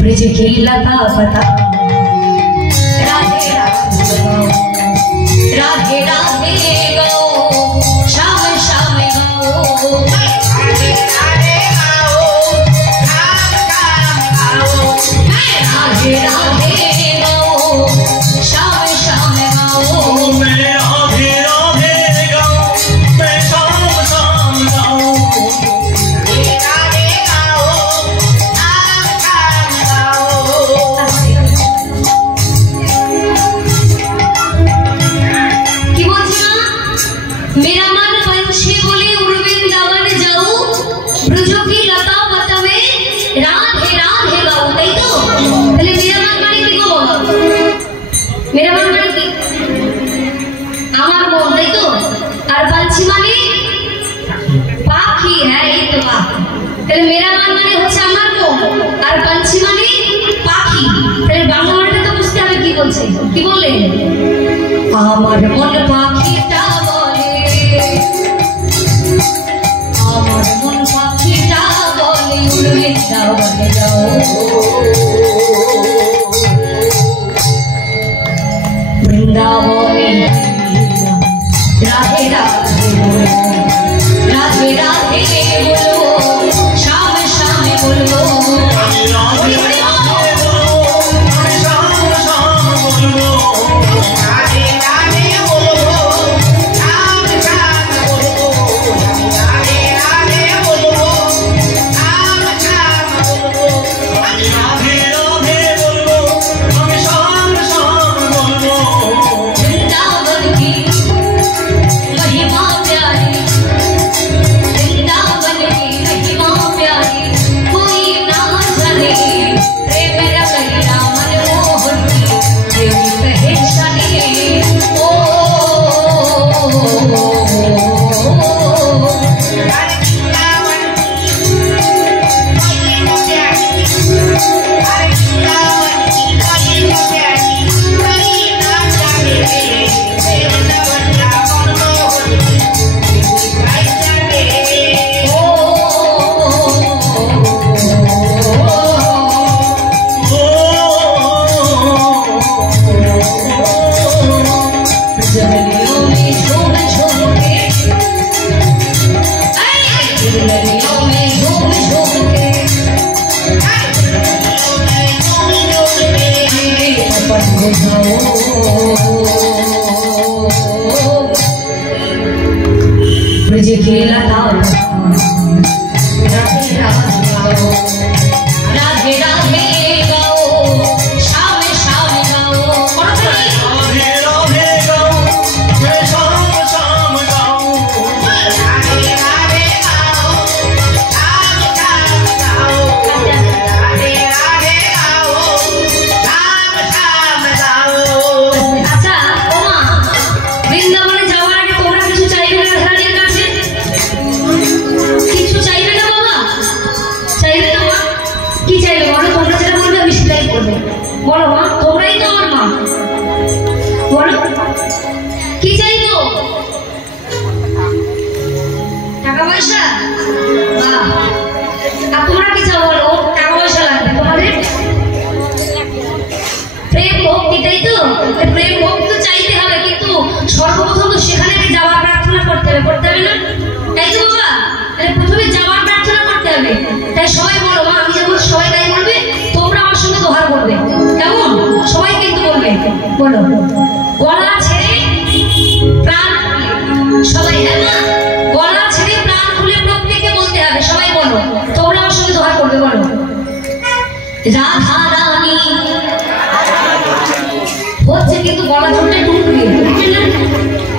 Bridge की लता पता राधे राधे राधे गो श्याम श्याम गो राधे राधे गाओ श्याम श्याम गाओ राधे राधे गो श्याम श्याम गाओ मैं राधे राधे गाओ मैं श्याम श्याम गाओ राधे राधे गाओ श्याम श्याम गाओ। की बोलছি না मेरा मन पंछी बोले वृंदावन जाऊं ब्रज की लता पता में राधे राधे गाऊं তাই তো তাহলে मेरा मन মানে কি গো मेरा मन মানে কি আমার মন তাই তো আর पंछी মানে পাখি হ্যাঁ এই তো বাহ তাহলে मेरा मन মানে হচ্ছে আমার মন আর पंछी মানে পাখি তাহলে বাংলা মানেটা তো বুঝতে হবে কি বলছে কি বললেন আমার মন পাখিটা বলে আমার মন পাখিটা বলে উড়ে যাও বৃন্দাবনে রাধে রাধে রাধে রাধে বলো শ্যাম শ্যাম বলো ब्रिज की लता राधे राधे गाओ श्याम श्याम गाओ राधे राधे गाओ मैं श्याम श्याम गाओ राधे राधे गाओ श्याम श्याम गाओ राधे राधे गाओ श्याम श्याम गाओ। अच्छा ओमा বৃন্দাবনে যাওয়ার আগে তোমরা কিছু চাইবে না রাধারানীর কাছে কিছু চাইবে না বাবা চাইবে না মা কি চাইবে বলো তোমরা যেটা বলবে আমি সেটাই করবো বলো মা তোমরাই তো আমার মা বলো কি চাইবো টাকা পয়সা বাহ আর তোমরা কি চাও বলো টাকা পয়সা লাগবে তোমাদের প্রেম ভক্তি তাই তো প্রেম ভক্তি তো চাইতে হবে কিন্তু সর্বপ্রথম তো সেখানে যাওয়ার প্রার্থনা করতে হবে না তাই তো বাবা তাহলে প্রথমে যাওয়ার প্রার্থনা করতে হবে তাই সবাই বলো মা আমি যেমন সবাই তাই বলবে তোমরা আমার সঙ্গে দোহার করবে কেমন সবাই কিন্তু বলবে বলো গলা ছেড়ে প্রাণ সবাই হ্যাঁ না গলা ছেড়ে প্রাণ খুলে প্রত্যেককে বলতে হবে সবাই বলো তোমরা আমার সঙ্গে দোহার করবে বলো রাধা রানী হচ্ছে কিন্তু গলা ঝুঁটে টুকরি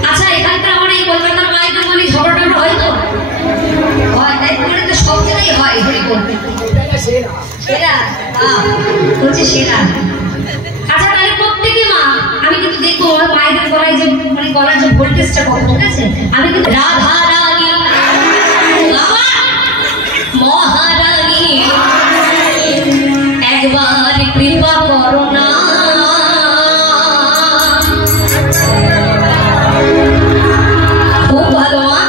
আচ্ছা এখানকার আমার এই কলকাতার মায়েদের মানে ঝগড়াটা হয় তো হয় তাই করে তো সব জায়গায় হয় হরি বল সেরা বলছে সেরা আচ্ছা তাহলে প্রত্যেকে মা আমি কিন্তু দেখবো আমার মায়েদের গলায় যে মানে গলার যে ভোল্টেজটা কত ঠিক আছে আমি কিন্তু রাধা রানী মহারানী একবার কৃপা করো না খুব ভালো মা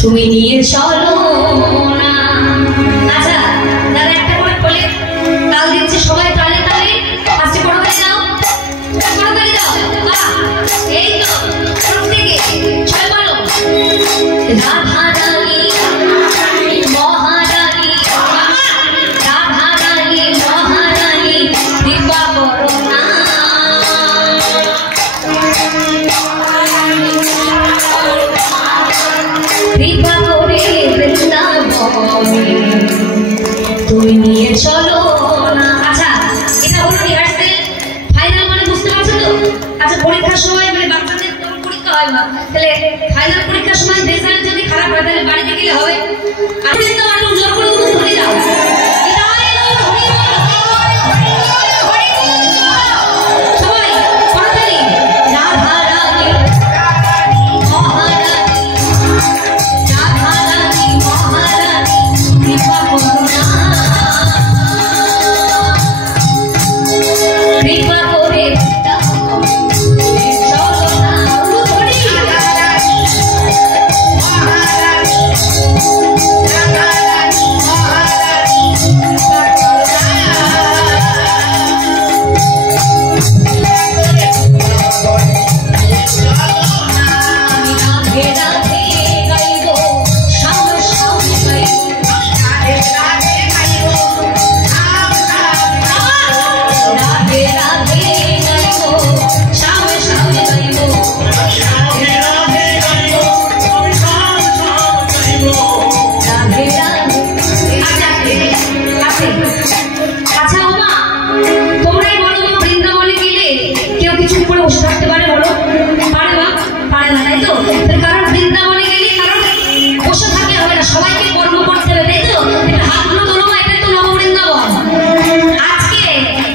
তুমি নিয়ে চলো না। আচ্ছা দাদা একটা করে বলে তাল দিচ্ছে সবাই তালে তালে আজকে বড় হয়ে যাও বড় করে দাও। এই তো প্রত্যেকে ছয় বলো রাধা রানী মহারানী রাধা রানী মহারানী কৃপা করো না। কৃপা করে বৃন্দাবনে তুমি নিয়ে চলো না। আচ্ছা এটা হলো রিহার্সেল, ফাইনাল মানে বুঝতে পারছো তো? আচ্ছা পরীক্ষার সময় মানে বাচ্চাদের তো পরীক্ষা হয় না, তাহলে ফাইনাল পরীক্ষার সময় রেজাল্ট যদি খারাপ হয় তাহলে বাড়িতে গেলে হবে। আর কিন্তু মানুষ জোর করে ধরে যাও সবাই করতালি রাধা রানী মহারানী রাধা রানী মহারানী কৃপা করো না। কৃপা করে চলো না ধরি আমি রাধে রাধে গাইব সামনে সামনে গাইব রাধে রাধে গাইব সামনে সামনে গাইব। রাধে রাধে আচ্ছা ওমা তোমরাই বলো তো বৃন্দাবনে গেলে কেউ কিছু করে বসে থাকতে পারে? বলো পারে না? পারে না তাই তো? তার কারণ বৃন্দাবনে গেলে কারণ বসে থাকলে হবে না, সবাইকে কর্ম করতে হবে তাই তো? এটা হাতগুলো তোলো, এটাই তো নববৃন্দাবন। আজকে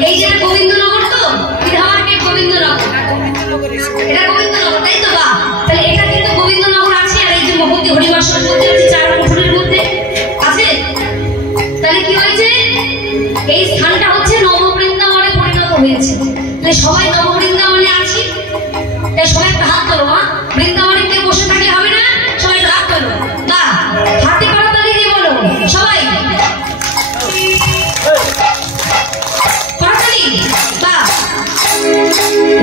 এই যে গোবিন্দনগর তো বিধামার্কেট গোবিন্দনগর, এটা গোবিন্দনগর তাই তো? বা তাহলে এটা কিন্তু গোবিন্দনগর আছে আর এই যে মহতি হরিবাসর মধ্যে আছে, চার কুঠুরের মধ্যে আছে। তাহলে কি হয়েছে? এই স্থানটা হচ্ছে নববৃন্দাবনে পরিণত হয়েছে। তাহলে সবাই নববৃন্দাবনে আছি, তাই সবাই একটা হাত তোলো। বৃন্দাবনে কেউ বসে থাকলে হবে না, সবাই হাত তোলো। বা হাতে করা তালি দিয়ে বলো সবাই করতালি। বা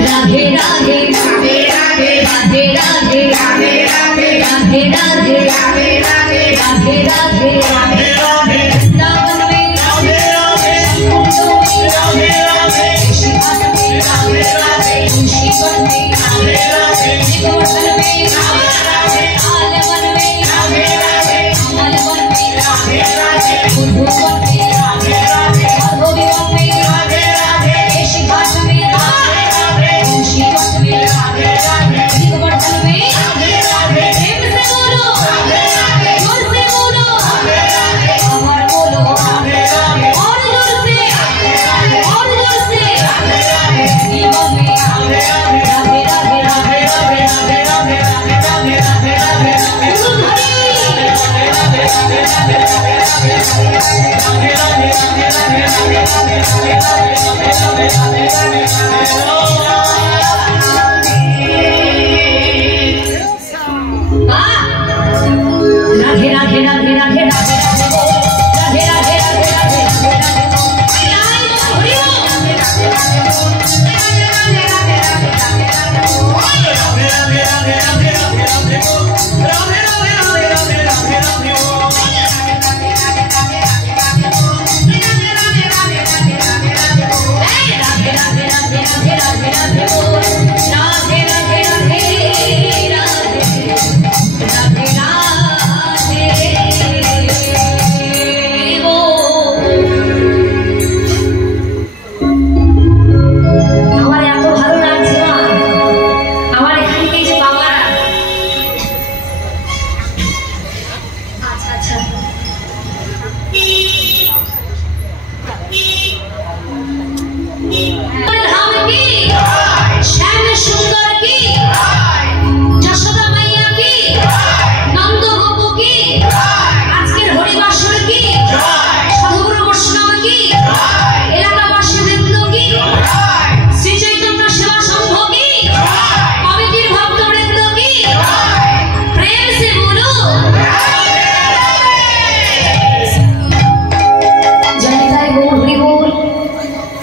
রাধে রাধে রাধে রাধে রাধে রাধে রাধে রাধে রাধে রাধে রাধে রাধে রাধে राधे राधे राधे वृंदावन में राधे राधे कुंडों में राधे राधे ऋषि घाट में राधे राधे ऋषि वन में राधे राधे गोवर्धन में राधे राधे आलवन में राधे राधे अमलवन में राधे राधे बुद्धवन में राधे राधे अधोवन में राधे राधे ऋषि घाट में राधे राधे ऋषि वन में राधे राधे गोवर्धन में राधे राधे प्रेम से बोलो राधे राधे जोर से बोलो राधे राधे अमर बोलो राधे राधे और जोर से राधे राधे और जोर से राधे राधे जीवन में राधे राधे राधे राधे राधे राधे राधे राधे राधे राधे राधे राधे गुरु हरि राधे राधे राधे राधे राधे राधे राधे राधे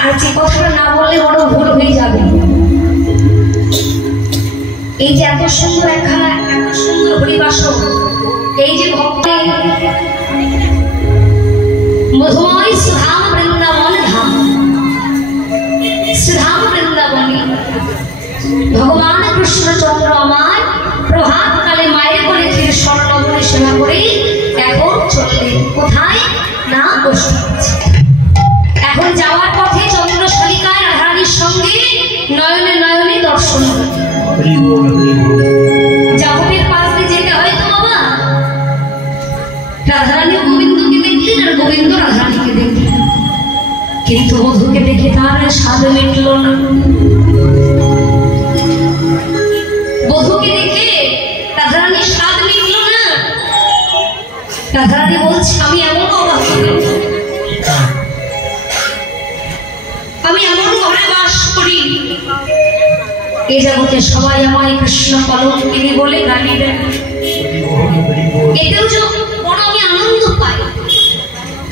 আর যে কথাটা না বললে বড় ভুল হয়ে যাবে। এই যে এত সুন্দর একখানা এত সুন্দর হরিবাসন, এই যে ভক্তি মধুময় সুধাম বৃন্দাবন ধাম, সুধাম বৃন্দাবনী ভগবান কৃষ্ণচন্দ্র আমার প্রভাত কালে মায়ের কোলে ফিরে স্বর্ণ করে সেবা করে এখন চললেন কোথায় না বসে। এখন যাওয়ার পথে চন্দ্রশালিকায় রাধারানীর সঙ্গে নয়নে নয়নে দর্শন। জগতের পাশ দিয়ে যেতে হয় তো বাবা, রাধারানী গোবিন্দকে দেখলেন আর গোবিন্দ রাধারানীকে দেখলেন, কিন্তু মধুকে দেখে তার স্বাদ মিটল না। বধূকে দেখে রাধারানীর স্বাদ মিটল না। রাধারানী বলছে আমি এমন অবাক, আমি এমন ঘরে বাস করি, এই জগতে সবাই আমায় কৃষ্ণ কলঙ্কিনী বলে গালি দেন। এতেও বড় আমি আনন্দ পাই,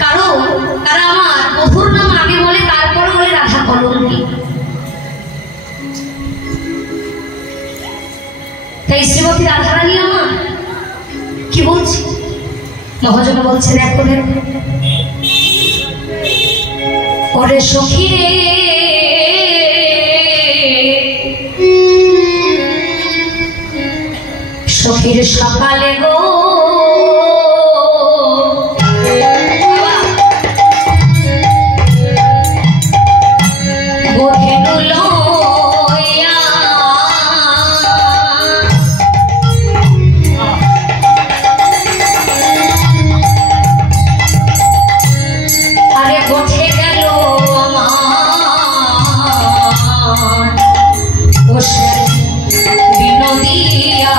কারণ তারা আমার বধূর নাম আগে বলে তারপরে বলে রাধা কলঙ্কি। তাই শ্রীমতী রাধারানী আমার কি বলছে, মহাজন বলছে দেখো দেখো ওরে সখী রে, সখীর সকালে গো বিনোদিয়া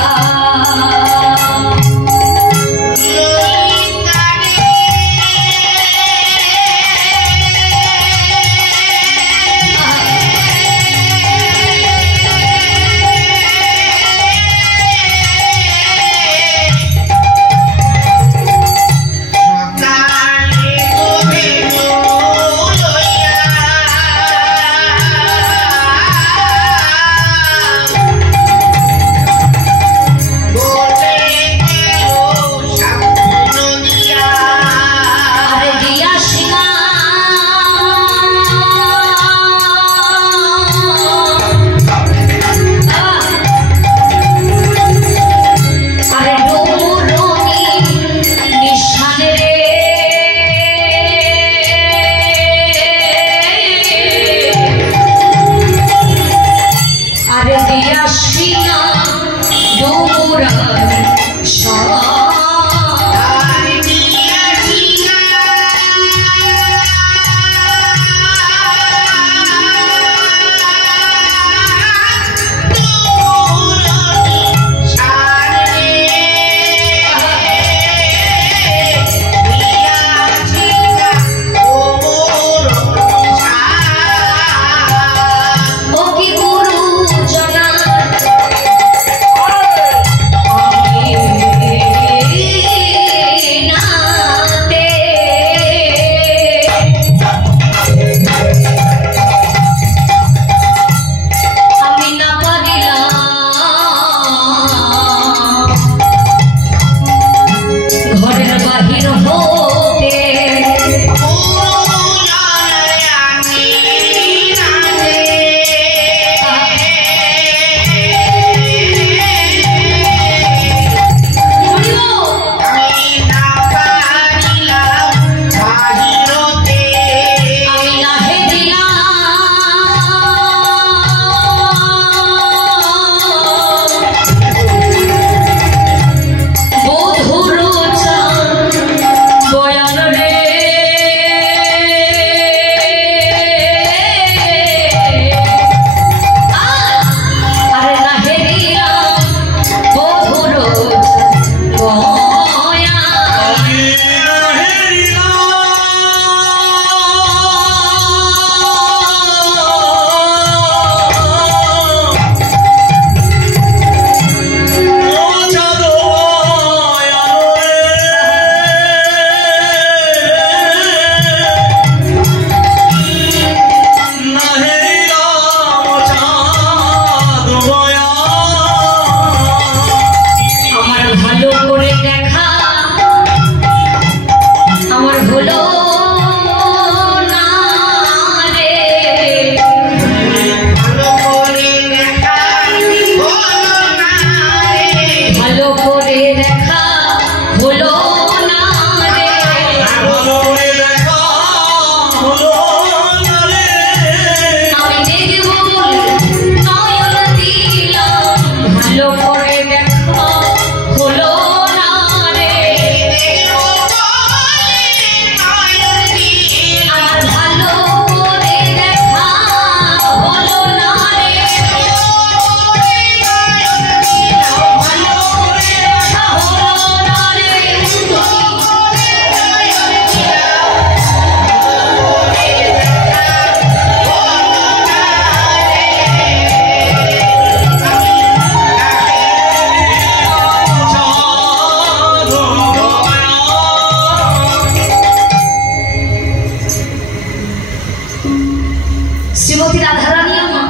শ্রীমতী রাধারানী মা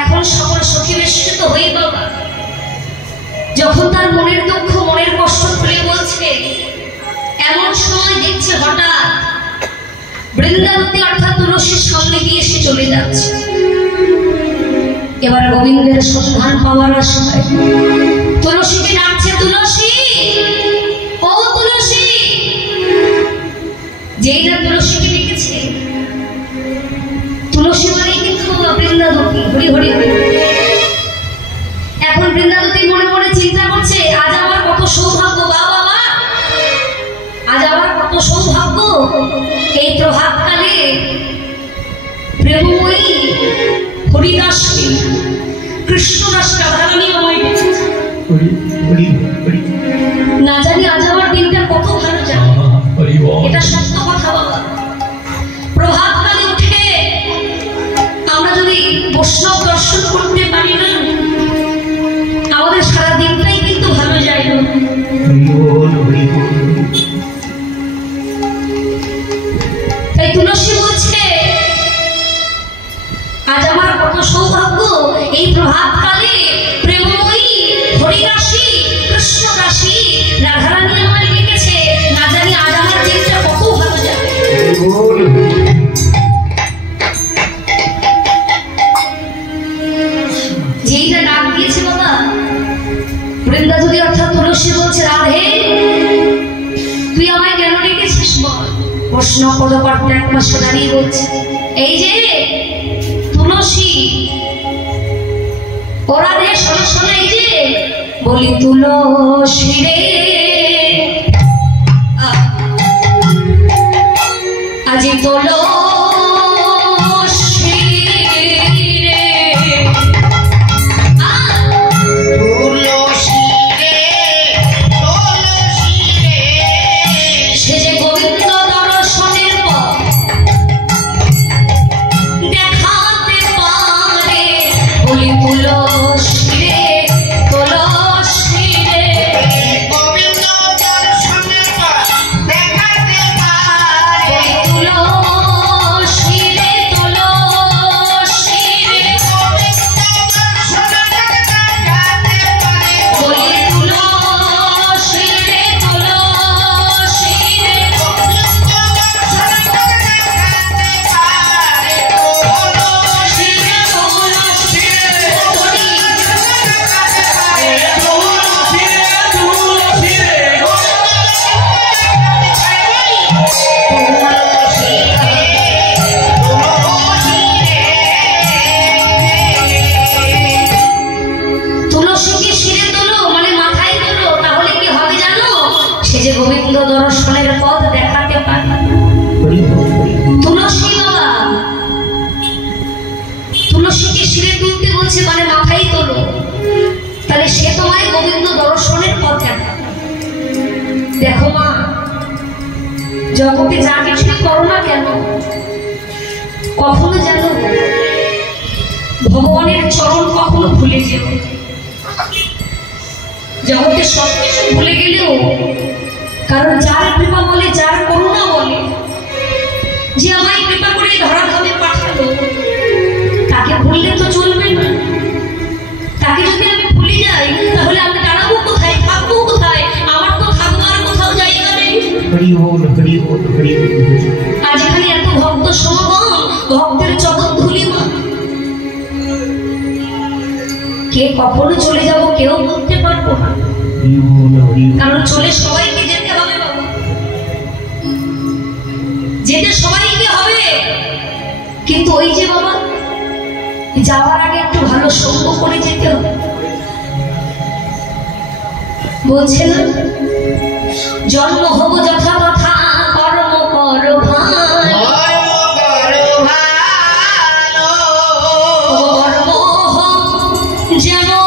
এখন সকল সখী বেষ্টিত হয়ে বাবা যখন তার মনের দুঃখ মনের কষ্ট খুলে বলছে, এমন সময় দেখছে হঠাৎ বৃন্দাবতী অর্থাৎ তুলসীর সামনে দিয়ে এসে চলে যাচ্ছে। এবার গোবিন্দের সন্ধান পাওয়ার আশায় তুলসীকে ডাকছে, তুলসী ও তুলসী। যেই না তুলসীকে ডেকেছে, তুলসী মানেই কিন্তু বৃন্দাবতী, হরি হরি হরি। এখন বৃন্দাবতী মনে মনে চিন্তা করছে, আজ আমার কত সৌভাগ্য, বাবা আজ আমার কত সৌভাগ্য, এই প্রভাতকালে প্রেমময়ী হরিদাসকে কৃষ্ণদাসকে রাধারানী আমায় ডেকেছে। না জানি আজ আমার দিনটা কত ভালো যায়, এটা সত্য কথা বাবা। প্রভাতকালে উঠে আমরা যদি বৈষ্ণব দর্শন করতে পারি না, আমাদের সারা দিনটাই কিন্তু ভালো যায় না। তাই তুলসী বলছে, আজ আমার কত সৌভাগ্য, এই প্রভাতকালে প্রেমময়ী হরিদাসী কৃষ্ণদাসী রাধারানী আমায় ডেকেছে, না জানি আজ আমার দিনটা কত ভালো যাবে। যেই না ডাক দিয়েছে বাবা বৃন্দাবতী অর্থাৎ তুলসী বলছে, রাধে তুই আমায় কেন ডেকেছিস বল। প্রশ্ন পদপাঠটা এক পাশে দাঁড়িয়ে বলছে, এই যে তুলসী ও রাধে শোনো শোনো, এই যে বলি তুলসী রে আজি তুলসী রে সে যে গোবিন্দ দর্শনের পর দেখাতে পারে, বলি তুলসী রে তুলসী রে গোবিন্দ দর্শনের পর দেখাতে পারে, তুলসী রে তুলসী রে বলি তুলসী রে তুলসী রে তুলসীকে শিরে তোলো মানে মাথায় তোলো, তাহলে কি হবে জানো, সে যে গোবিন্দ দর্শনের পথ দেখাতে পারে। তুলসী বাবা তুলসীকে শিরে তুলতে বলছে মানে মাথায় তোলো, তাহলে সে তোমায় গোবিন্দ দর্শনের পথ দেখাবে। দেখো মা, জগতে যা কিছুই করো না কেন, কখনো যেন ভগবানের চরণ কখনো ভুলে যেও। জগতে সবকিছু ভুলে গেলেও, কারণ যার কৃপা বলে, যার করুণা বলে, যে আমায় কৃপা করে ধরাধামে পাঠালো, তাকে ভুললে তো চলবে না। তাকে যদি আমি ভুলে যাই, তাহলে আমি দাঁড়াবো কোথায়, থাকবো কোথায়, আমার তো থাকবার কোথাও জায়গা নেই। আজ এখানে এত ভক্ত সমাগম, ভক্তের জগৎধূলি মা, কে কখনো চলে যাব কেউ বলতে পারবো না, কারণ চলে সবাইকে যেতে হবে বাবা, যেতে সবাইকে হবে। কিন্তু ওই যে বাবা যাওয়ার আগে একটু ভালো সঙ্গ করে যেতে হবে। বলছে না, জন্ম হব যথা তথা কর্ম কর ভালো, কর্ম হোক যেমন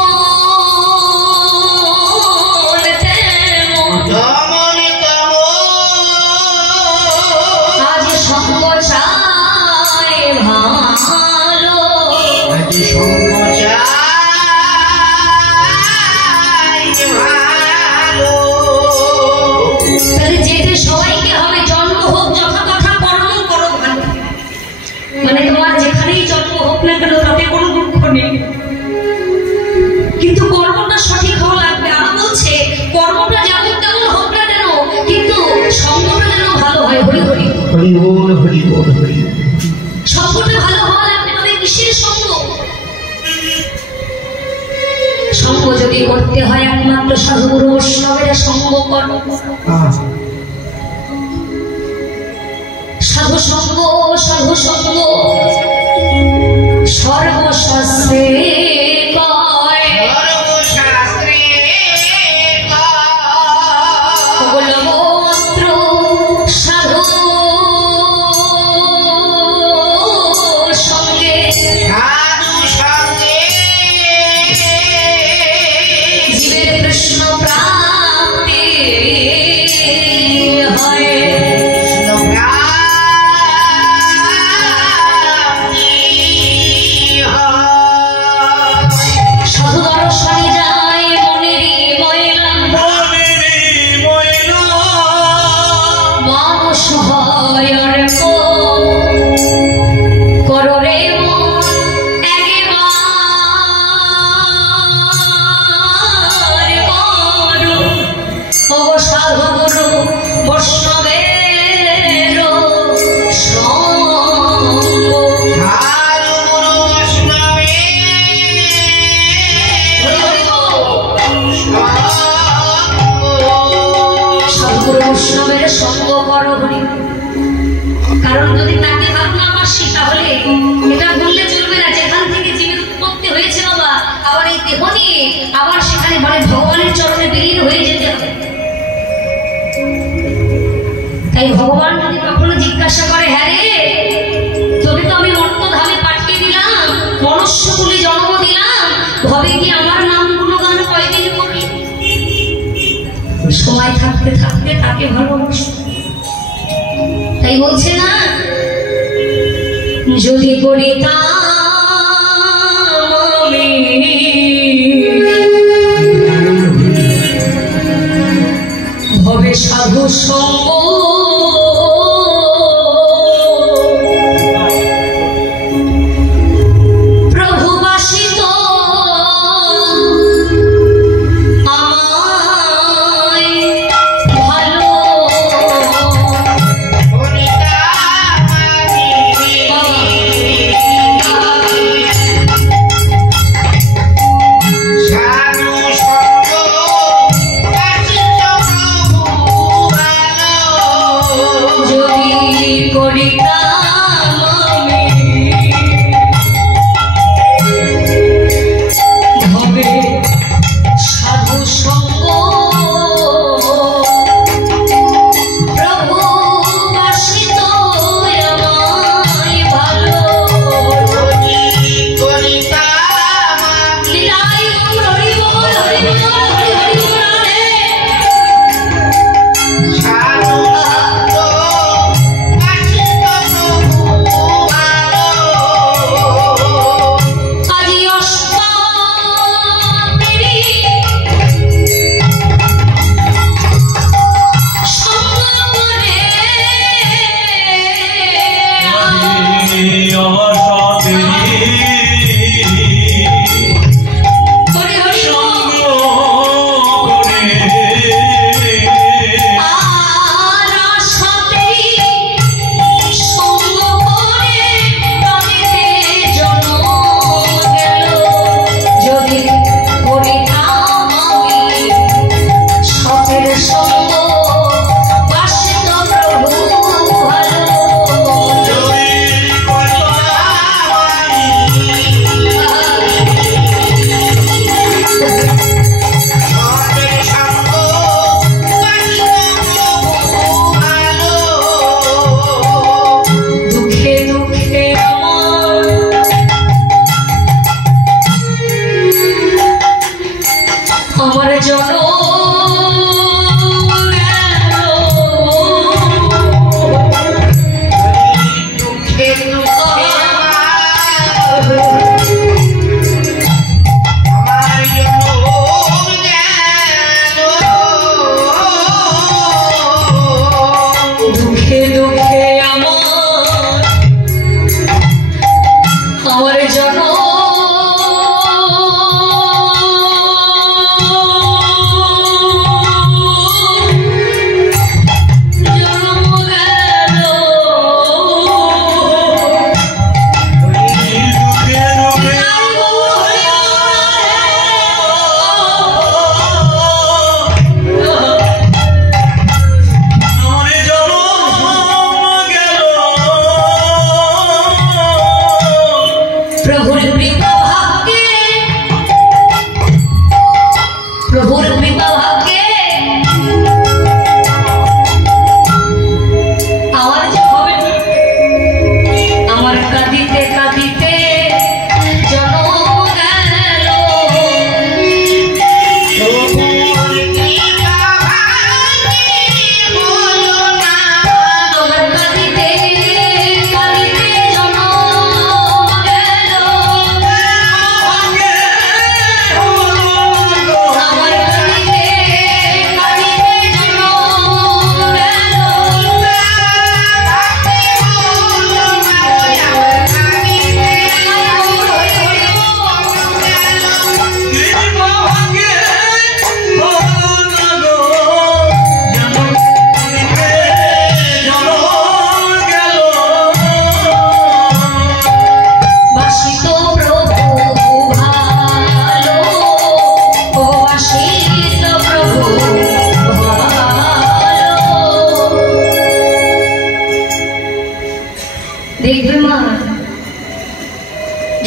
আজ সঙ্গ চায় ভালো, তাহলে যেতে সবাই হোক না কেন, তাতে কোনো দুঃখ নেই, কিন্তু কর্মটা সঠিক হওয়া লাগবে। আর বলছে কর্মটা যেমন তেমন হোক না কেন, কিন্তু সঙ্গটা যেন ভালো হয়। হরি হরি হরি বল, হরি বল, হরি। সঙ্গটা ভালো হওয়া লাগবে। তবে কিসের সঙ্গ? সঙ্গ যদি করতে হয় একমাত্র সাধুগুরু বৈষ্ণবের সঙ্গ করো। সাধু সঙ্গ, সাধু সঙ্গ সর্বশাস্ত্রে কয়, সর্বশাস্ত্রে বলবত্র সাধু সঙ্গে, সাধু সঙ্গে জীবের কৃষ্ণ প্রাপ্তি হয়। কারণ যদি তাকে ভালো না বাসি তাহলে এটা বললে চলবে না। যেখান থেকে জীবের উৎপত্তি হয়েছে বাবা, আবার এই দেহ নিয়ে আবার সেখানে বলে ভগবানের চরণে বিলীন হয়ে যেতে হবে। তাই ভগবান যদি কখনো জিজ্ঞাসা করে, হ্যাঁ রে তোকে তো আমি মর্তধামে পাঠিয়ে দিলাম, মনুষ্যকুলে জন্ম দিলাম, ভবে কি আমার নাম গুণগান কয়দিন করবি? সময় থাকতে থাকতে তাকে ভালোবাসো। তাই বলছে না, যদি করিতাম আমি হবে সাধু সঙ্গ, প্রভু বাসিত সাধু সঙ্গ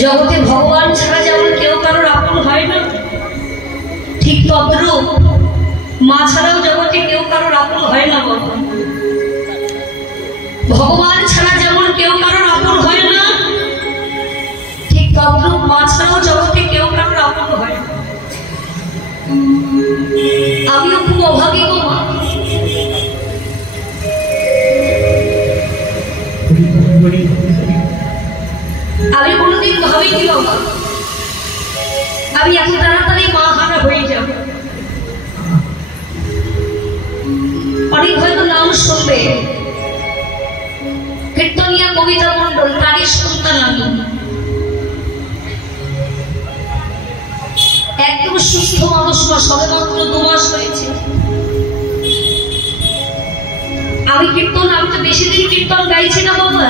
জগতে ভগবান ছাড়া যেমন কেউ কারোর আপন হয় না, ঠিক তদ্রূপ মা ছাড়াও জগতে কেউ কারোর আপন হয় না। বাবা, ভগবান ছাড়া যেমন কেউ কারোর আপন হয় না, ঠিক তদ্রূপ মা ছাড়াও জগতে কেউ কারোর আপন হয় না। আমিও খুব অভাগী গো মা। আমি কোনোদিন ভাবিনি বাবা আমি এত তাড়াতাড়ি মা হারা হয়ে যাব। অনেক হয়তো নাম শুনবে, কীর্তনিয়া কবিতা মন্ডল, তারই সন্তান আমি। একদম সুস্থ মানুষ না, সবে মাত্র 2 মাস হয়েছে। আমি তো বেশি দিন কীর্তন গাইছি না বাবা,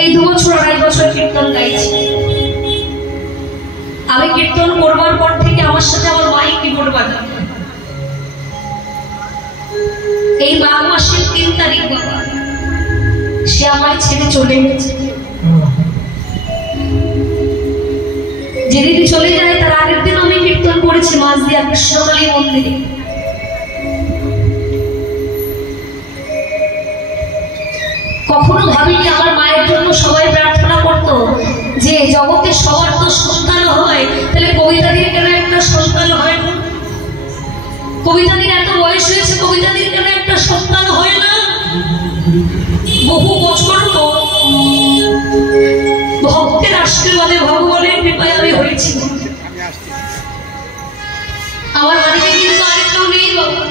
এই 2 বছর 2.5 বছর কীর্তন গাইছি। আমি কীর্তন করবার পর থেকে আমার সাথে আমার মাই কিবোর্ড বাজায়। এই মাঘ মাসের 3 তারিখ বাবা সে আমায় ছেড়ে চলে গেছে। যেদিন চলে যায় তার আগের দিন আমি কীর্তন করেছি মাঝদিয়া কৃষ্ণকালী মন্দিরে। কখনো ভাবিনি আমার মায়ের জন্য সবাই প্রার্থনা করতো যে জগতে সবার তো সন্তান হয়, তাহলে কবিতাদির কেন একটা সন্তান হয় না? কবিতাদির এত বয়স হয়েছে, কবিতাদির কেন একটা সন্তান হয় না? বহু বছর তো ভক্তের আশীর্বাদে ভগবানের কৃপায় আমি হয়েছি। আমার বাড়িতে কিন্তু আরেকটাও নেই বাবা,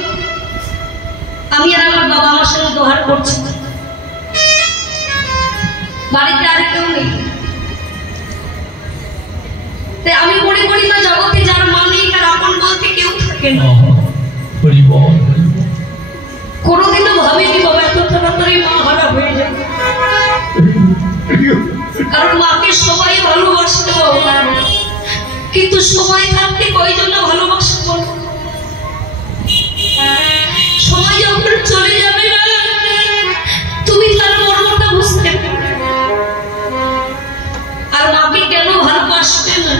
আমি আর আমার বাবা আমার সঙ্গে দোহার করছি। বাড়িতে আরেকটাও নেই। তাই আমি মনে করি না জগতে যার মা নেই তার আপন বলতে কেউ থাকে না। কোনোদিনও ভাবিনি বাবা এত তাড়াতাড়ি মা হারা হয়ে যায়। কারণ মাকে সবাই ভালোবাসতে বাবা, কিন্তু সময় থাকতে কয়জন ভালোবাসে বল? সময় যখন চলে যাবে না তুমি তার মর্মটা বুঝতে পারবে। আর মাকে কেন ভালোবাসবে না?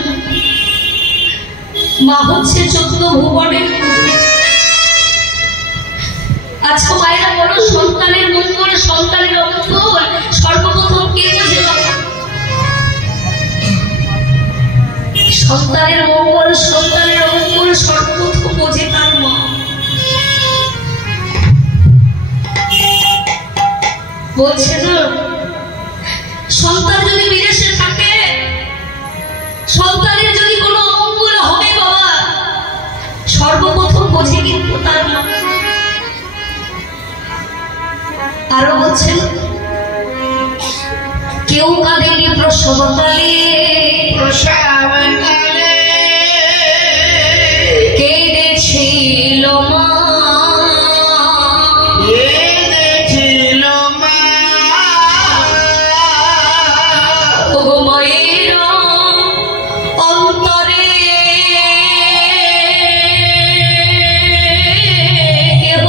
মা হচ্ছে 14 ভুবনের। আচ্ছা মায়েরা বলো, সন্তানের মঙ্গল সন্তানের অমঙ্গল সর্বপ্রথম কে বোঝে? সন্তানের মঙ্গল সন্তানের অমঙ্গল সর্বপ্রথম বোঝে তার মা। বলছে না সন্তান যদি বিদেশে থাকে, সন্তানের যদি কোনো অমঙ্গল হবে বাবা সর্বপ্রথম বোঝে কিন্তু তার মা। আরো বলছেন কেউ কাঁদেনি প্রসবকালে, কেঁদেছিল মা, মায়ের অন্তরে কেহ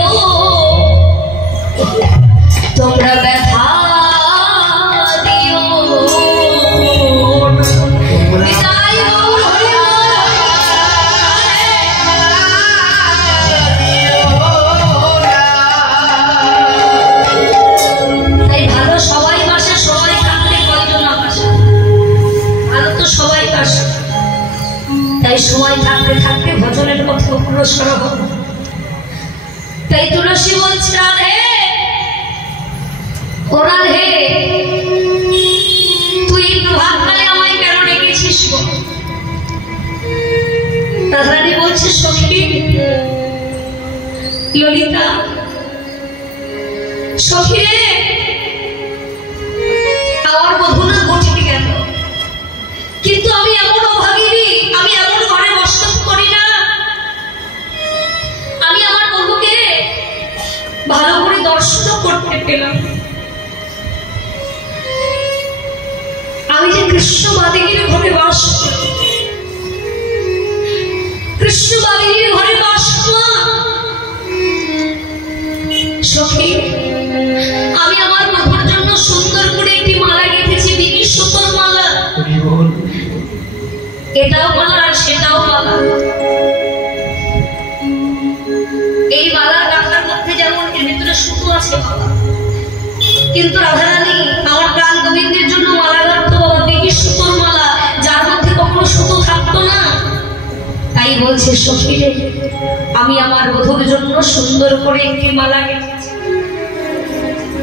তোমরা ব্যথা দিও। তাই ভালো সবাই বাসে, সবাই থাকলে কয়জন আকাশে? ভালো তো সবাই বাসে। তাই সময় থাকতে থাকতে ভজনের পথে অগ্রসর হব। তাই তুলসী বলছে রাধে ও রাধে তুই প্রভাতকালে আমায় কেন ডেকেছিস? রাধারানী বলছে সখী ললিতা, সখী রে আমার বধূ না ঘটে গেল, কিন্তু আমি এমন অভাগিনী, আমি এমন ঘরে বসবাস করি না, আমি আমার বধূকে ভালো করে দর্শন করতে পেলাম। আমি যে কৃষ্ণবাদিনীর ঘরে বাস করি, কৃষ্ণবাদিনীর ঘরে বাস সখী, আমি আমার বধূর জন্য সুন্দর করে একটি মালা গেঁথেছি, বিনি সুতো এটাও মালা আর সেটাও মালা। এই মালার গাঁথার মধ্যে যেমন এর ভিতরে সুতো আছে বাবা, কিন্তু রাধারানী আমার প্রাণ গোবিন্দের জন্য মালা গাঁথতো বাবা, দেখি সুতোর মালা যার মধ্যে কখনো সুতো থাকতো না। তাই বলছে সখী রে, আমি আমার বধূর জন্য সুন্দর করে একটি মালা গেঁথেছি।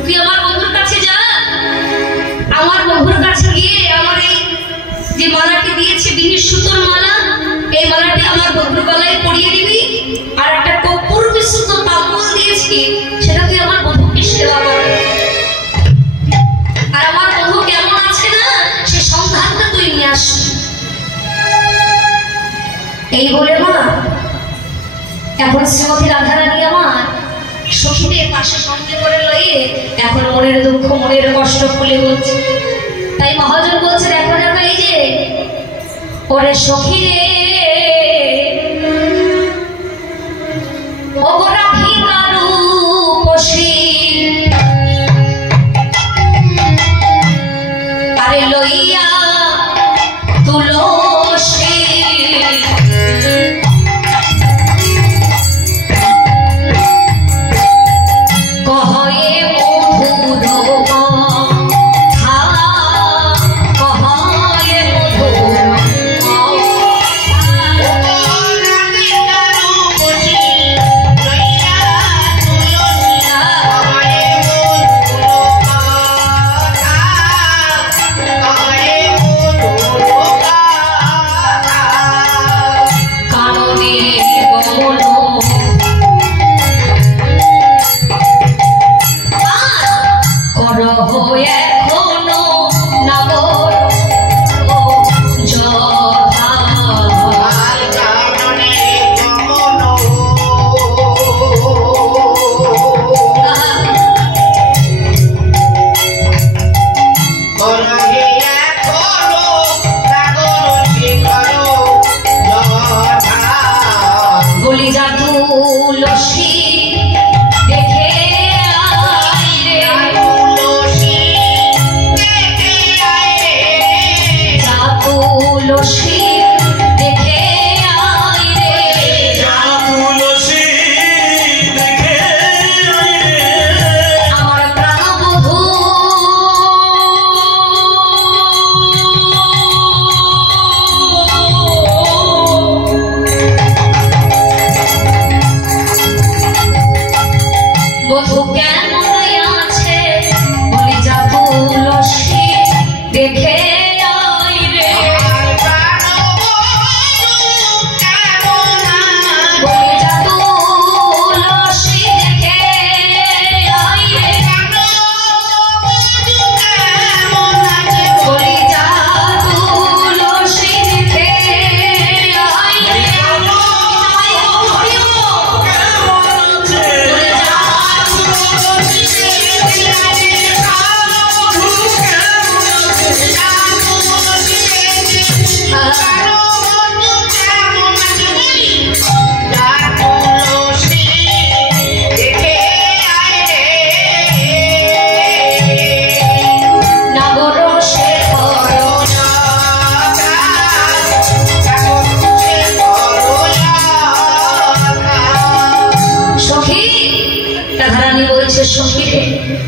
তুই আমার বন্ধুর কাছে যা, আমার বন্ধুর কাছে গিয়ে আমার এই যে মালাটি দিয়েছে বিনি সুতোর মালা, এই মালাটি আমার বন্ধুর গলায় পরিয়ে দিবি, আর একটা কর্পূর মিশ্রিত তাম্বুল দিয়েছি, সেটা তুই আমার বন্ধুকে সেবা কর। আর আমার বন্ধু কেমন আছে না সে সন্ধানটা তুই নিয়ে আসবি। এই বলে মা এখন শ্রীমতী রাধারানী আমার সখীদের পাশে সঙ্গে করে লয়ে এখন মনের দুঃখ মনের কষ্ট খুলে বলছে। তাই মহাজন বলছে, দেখো দেখো এই যে ওরে সখী রে, ও রাধিকা রূপসী, আরে লইয়া তুলসী,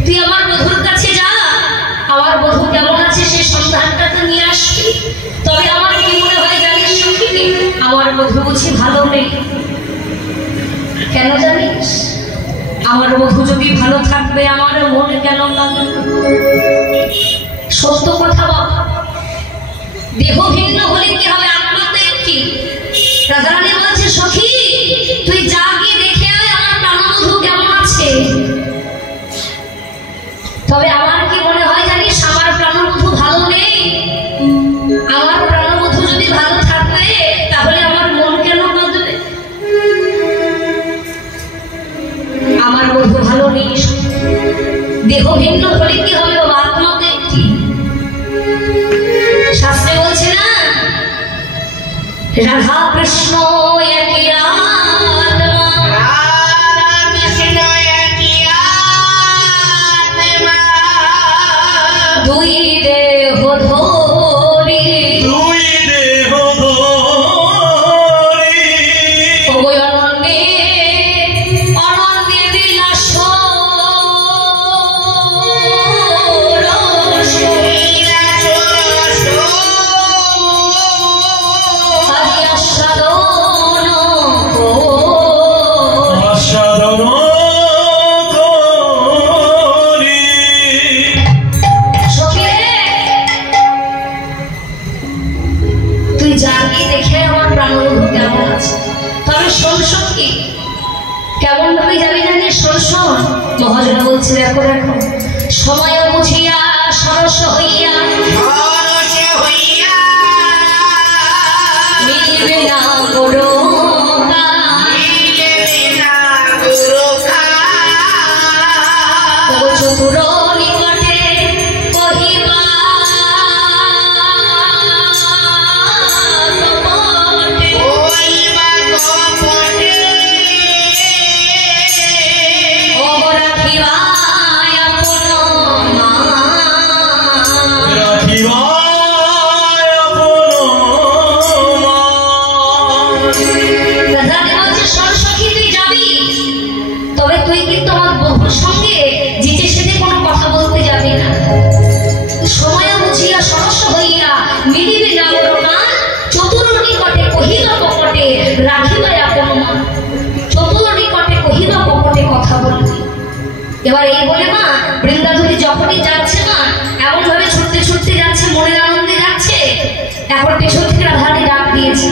তুই আমার বধুর কাছে যা, আমার বধু কেমন আছে সেই সন্ধানটা তো নিয়ে আসবি। তবে আমার কি মনে হয় জানিস সখী, আমার বধু বুঝি ভালো নেই। কেন জানিস? আমার বধু যদি ভালো থাকবে আমার মনে কেন লাগবে? সত্য কথা বাবা, দেহ ভিন্ন হলে কি হবে, আত্মা তো একটি। রাধারানী বলছে সখী তুই যা গিয়ে দেখে আয় আমার প্রাণবধূ কেমন আছে। তবে আমার কি মনে হয় জানিস, আমার প্রাণবধূ ভালো নেই। আমার প্রাণবধূ যদি ভালো থাকবে তাহলে আমার মন কেন কাঁদবে? আমার বধূ ভালো নেই, দেহ ভিন্ন হলে কি হবে, আত্মা তো একটি। শাস্ত্রে বলছে না, রাধা কৃষ্ণ একই আত্মা, দুই দেহ ধরি, দুই দেহ ধরি দেখো দেখো সময় বুঝিয়া সরস হইয়া মিলিবে না গুরু চতুর নিকটে কহিবা এবার এই বলে মা বৃন্দাবতী যখনই যাচ্ছে মা এমন ভাবে ছুটতে ছুটতে যাচ্ছে, মনের আনন্দে যাচ্ছে। এখন পেছন থেকে রাধাকে ডাক দিয়েছে,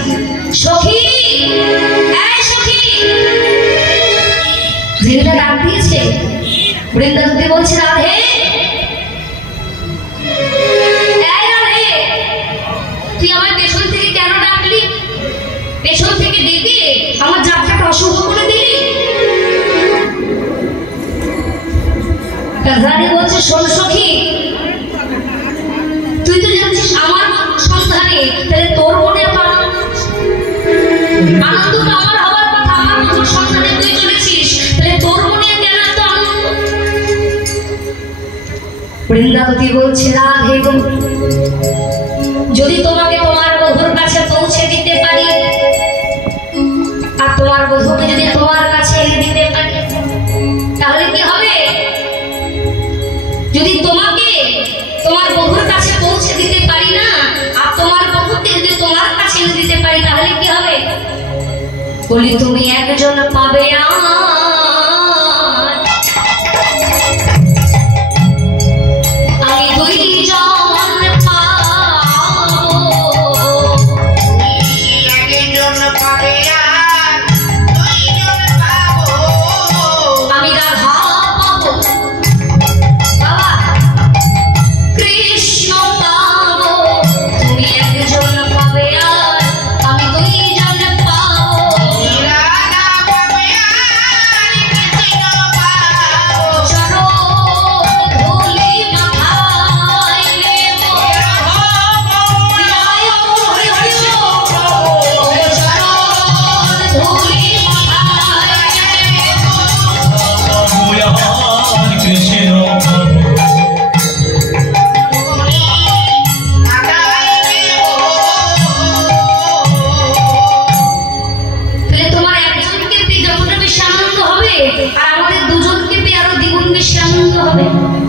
সখী এই সখী। ধীরেটা ডাক দিয়েছে, বৃন্দাবতী বলছে রাধে এই রাধে তুই আমার পেছন থেকে কেন ডাকলি? পেছন থেকে ডেকে আমার যাত্রাটা অশুভ করে দিলি। রাধারানী বলছে শোন সখী, তুই তো যাচ্ছিস আমার সন্ধানে, তাহলে তোর মনে এত আনন্দ তো আমার হওয়ার কথা, আমার মধুর সন্ধানে তুই চলেছিস, তাহলে তোর মনে কেন এত আনন্দ? বৃন্দাবতী বলছে রাধে গো, যদি তোমাকে তোমার বধূর কাছে পৌঁছে দিতে পারি আর তোমার বধূকে যদি তোমার কাছে এনে দিতে পারি তাহলে কি হবে? যদি তোমাকে তোমার বধূর কাছে পৌঁছে দিতে পারি না আর তোমার বধূকে যদি তোমার কাছে এনে দিতে পারি তাহলে কি হবে? বলি তুমি একজন পাবে আমি দুইজন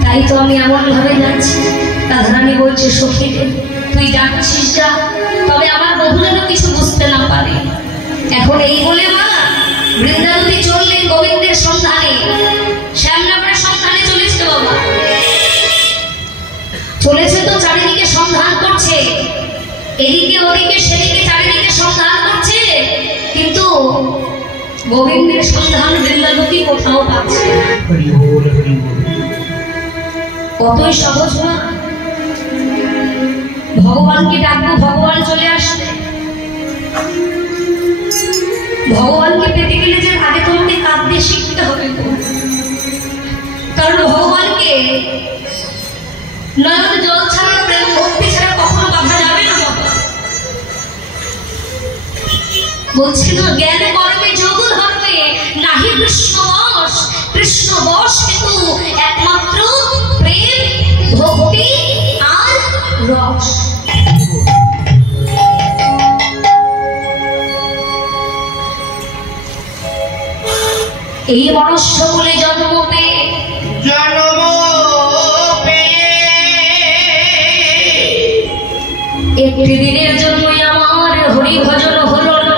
তাই তো আমি এমন ভাবে যাচ্ছি। রাধারানী বলছে সখী তুই যাচ্ছিস যা, তবে আমার বধূ যেন কিছু বুঝতে না পারে। এখন এই বলে মা বৃন্দাবতী চললেন গোবিন্দের সন্ধানে, শ্যামনগরের সন্ধানে চলেছে। বাবা চলেছে তো চারিদিকে সন্ধান করছে, এদিকে ওদিকে সেদিকে চারিদিকে সন্ধান করছে, কিন্তু গোবিন্দের সন্ধান বৃন্দাবতী কোথাও পাচ্ছে না। কতই সহজ না, ভগবানকে ডাকবো ভগবান চলে আসবে। ভগবানকে পেতে গেলে যে আগে তোমাকে কাঁদতে শিখতে হবে, কারণ ভগবানকে নয়ন জল ছাড়া প্রেম ভক্তি ছাড়া কখনো বাধা যাবে না। বাবা বলছি না জ্ঞান কর্মে যোগ ধর্মে নাহি কৃষ্ণ বশ, কৃষ্ণ বশ কিন্তু একমাত্র প্রেম ভক্তি আর রস। এই মনুষ্য কুলে জন্ম পেয়ে একটি দিনের জন্যই আমার হরি ভজন হলো না,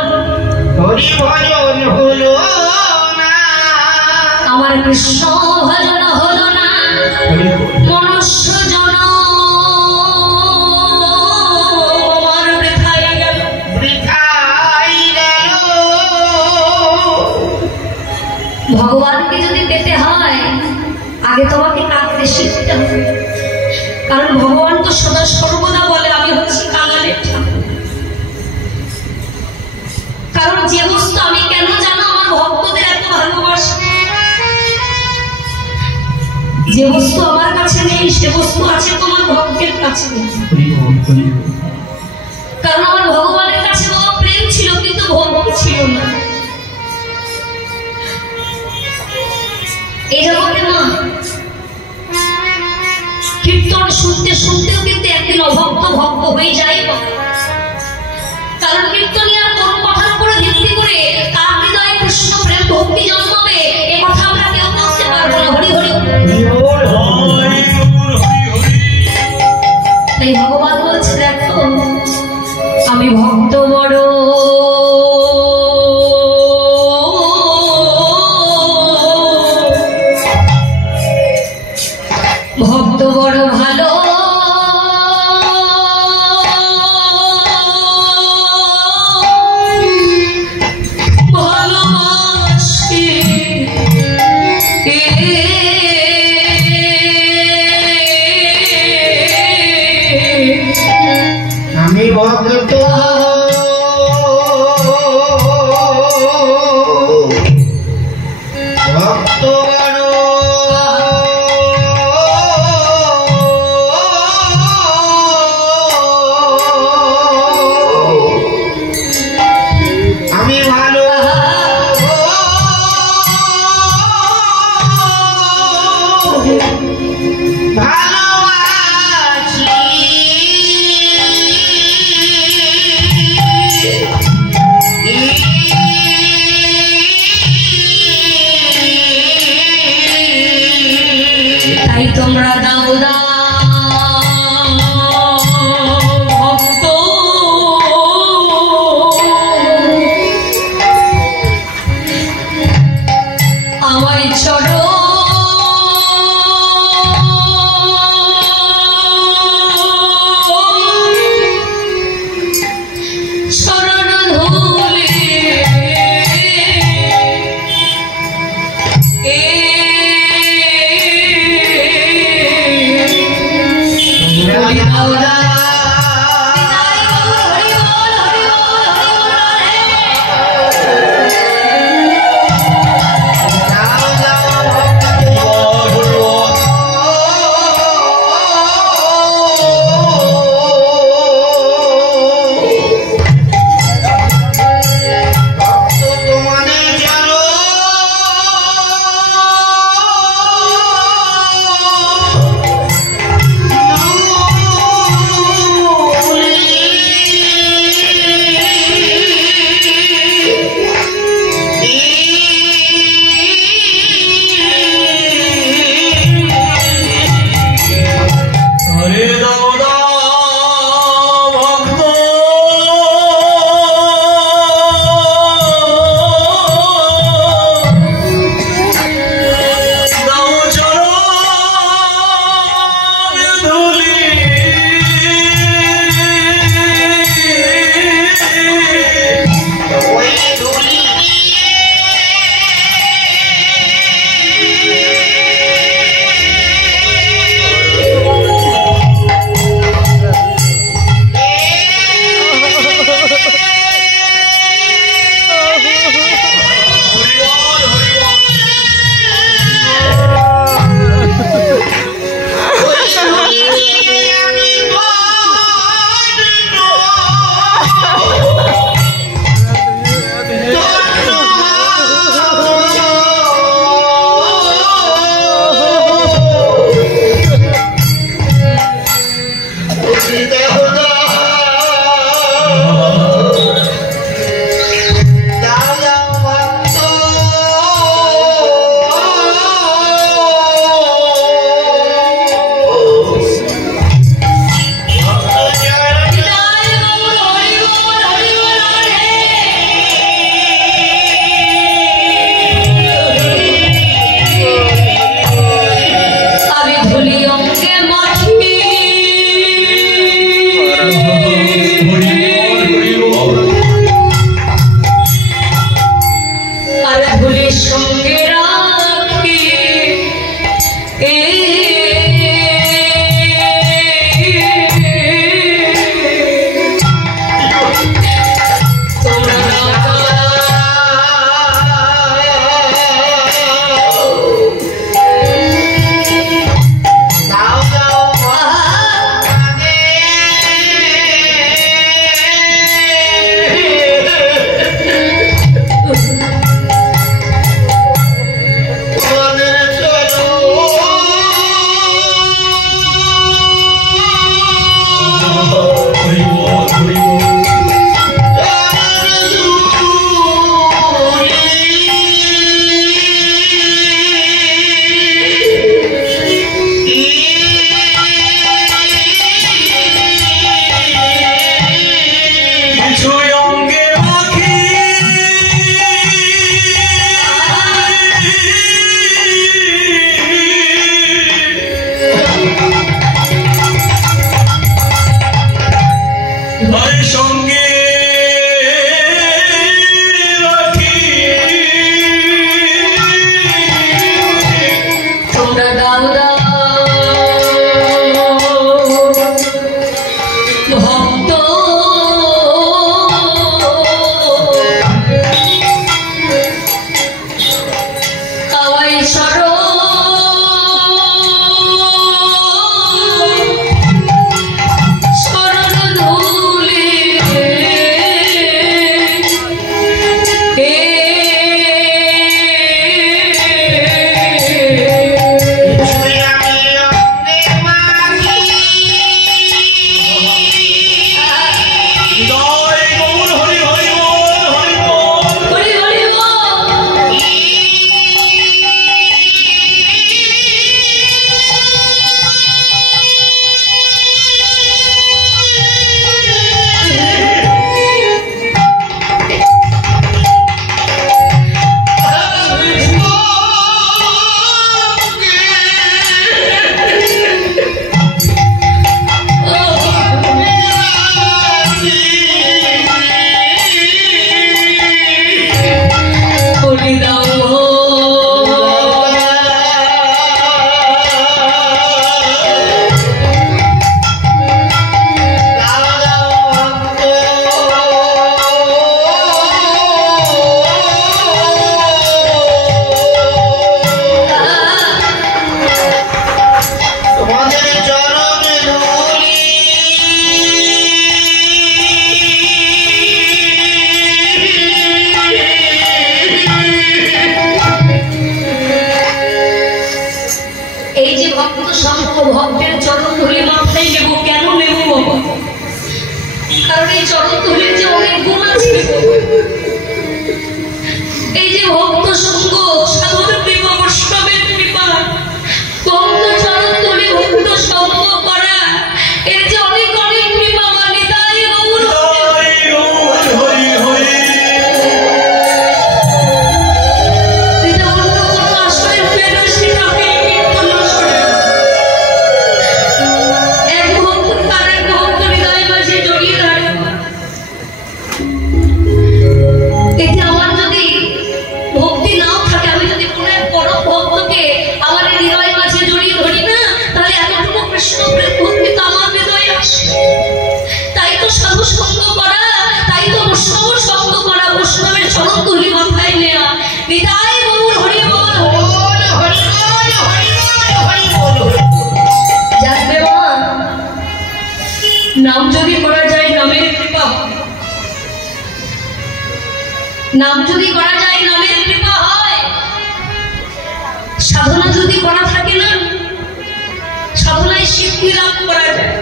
আমার কৃষ্ণ ভজন হলো না, মনুষ্য জন আমার বৃথাই গেল। ভগবানকে যদি পেতে হয় আগে তোমাকে কাঁদতে শিখতে হবে, কারণ ভগবান তো সদা সর্বদা বলে আমি হচ্ছি কাঙালের ঠাকুর। কারণ যে বস্তু আমি কেন জানো আমার ভক্তদের এত ভালোবাসি, যে বস্তু আমার কাছে নেই সে বস্তু আছে তোমার ভক্তের কাছে। কারণ আমার ভগবানের কাছে বাবা প্রেম ছিল কিন্তু ভক্তি ছিল না। এই জগতে না কীর্তন শুনতে শুনতেও কিন্তু একদিন অভক্ত ভক্ত হয়ে যায়। কারণ কীর্তনিয়ার কোন কথার উপরে ভিত্তি করে তার হৃদয়ে কৃষ্ণ প্রেম ভক্তি জন্মাবে এ কথা আমরা কেউ বলতে পারবো না। হরি হরি। তাই ভগবান বলছে দেখো আমি ভক্ত বড়, ভক্ত বড় ভালো, ভালোবাসি আমি ভক্ত ভক্ত আমি ভালো ভালোবাসি তাই তোমরা দাও দাও ভক্ত আমায় চড়ো শরণ ধুলি নাম যদি করা যায় নামের কৃপা, নাম যদি করা যায় নামের কৃপা হয়। সাধনা যদি করা থাকে না, সাধনায় সিদ্ধি লাভ করা যায়।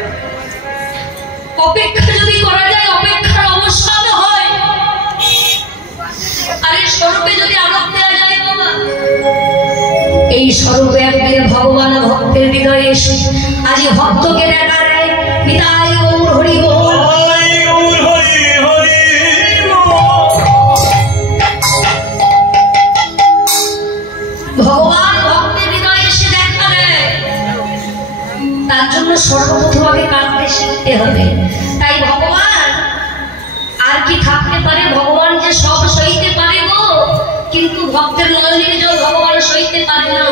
অপেক্ষা যদি করা যায় অপেক্ষার অবসান হয়। আর এই স্বরূপে যদি আলোক দেওয়া যায় বাবা, এই স্বরূপে একদিন ভগবান ভক্তের হৃদয়ে এসে আজ ভক্তকে দেখা দেয়। নিতাই গৌর হরি বল। ভগবান ভক্তের হৃদয়ে এসে দেখা দেয়। তার জন্য সর্বপ্রথম আগে কাঁদতে শিখতে হবে। তাই ভগবান আর কি থাকতে পারে? ভগবান যে সব সইতে পারে গো, কিন্তু ভক্তের নয়নের জল ভগবান সইতে পারে না।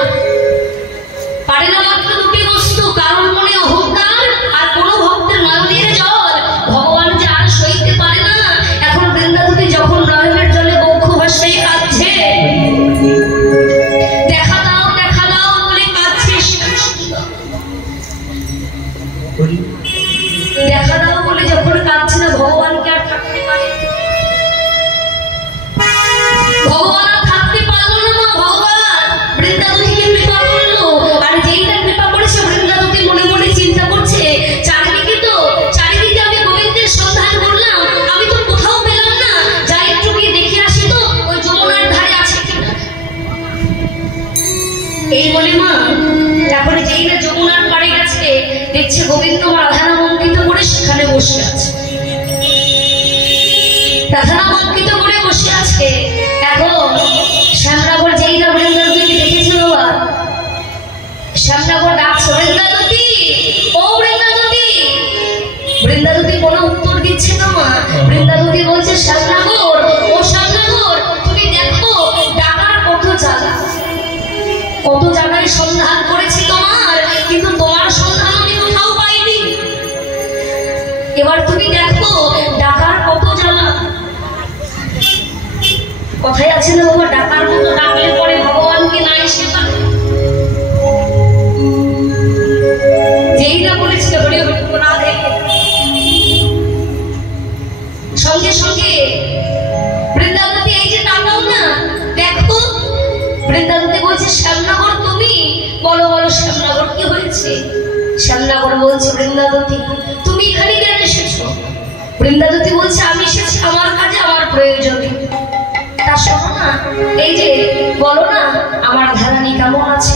পারে না মাত্র দুটি বস্তু, কারণ মনে অহংকার আর কোন ভক্তের নয়নের জল ভগবান যে আর সইতে পারে না। এখন বৃন্দাবতী যখন নয়নের জলে বক্ষ ভাসাই কাঁদছে, দেখা দাও বলে কাঁদছে। দেখা দাও বলে যখন কাঁদছে না, ভগবানকে আর থাকতে পারে? ভগবান আর থাকতে পারলো না। মা ভগবান বৃন্দাবতীকে কৃপা করলো। আর যেইটা কৃপা করেছে, বৃন্দাবতী মনে মনে চিন্তা করছে, চারিদিকে আমি গোবিন্দের সন্ধান করলাম, আমি তো কোথাও পেলাম না। যাই একটু গিয়ে দেখে আসি তো ওই যমুনার ধারে আছে কিনা। এই বলে মা তারপরে যেই না যমুনার পাড়ে গেছে, দেখছে গোবিন্দ রাধানাম অঙ্কিত করে সেখানে বসে আছে। রাধানাম অঙ্কিত করে বসে আছে। এখন শ্যামনগর যেই না বৃন্দাবতীকে দেখেছে বাবা, শ্যামনগর ডাকছে, বৃন্দাবতী, ও বৃন্দাবতী। বৃন্দাবতী কোনো উত্তর দিচ্ছে না মা। বৃন্দাবতী বলছে, শ্যামনগর, ও শ্যামনগর, তুমি দেখো ডাকার কত জায়গা, কত জায়গায় সন্ধান করেছি তোমার, কিন্তু তোমার সন্ধান আমি কোথাও পাইনি। এবার তুমি দেখো ডাকার কত জ্বালা। কথাই আছে না বাবা, ডাকার মতো ডাকলে পরে ভগবানকে না এসে পারে। যেই না বলেছিল হরি হরি রাধে, সঙ্গে সঙ্গে বৃন্দাবতী এই যে তাকাও না, দেখো। বৃন্দাবতী বলছে, শ্যামনগর তুমি, বলো বলো শ্যামনগর কি হয়েছে? শ্যামনগর বলছে, বৃন্দাবতী তুমি এখানে কেন এসেছো? বৃন্দাবতী বলছে, আমি এসেছি আমার কাজে, আমার প্রয়োজনে। তা শোনো না, এই যে বলো না আমার ধারানি কেমন আছে।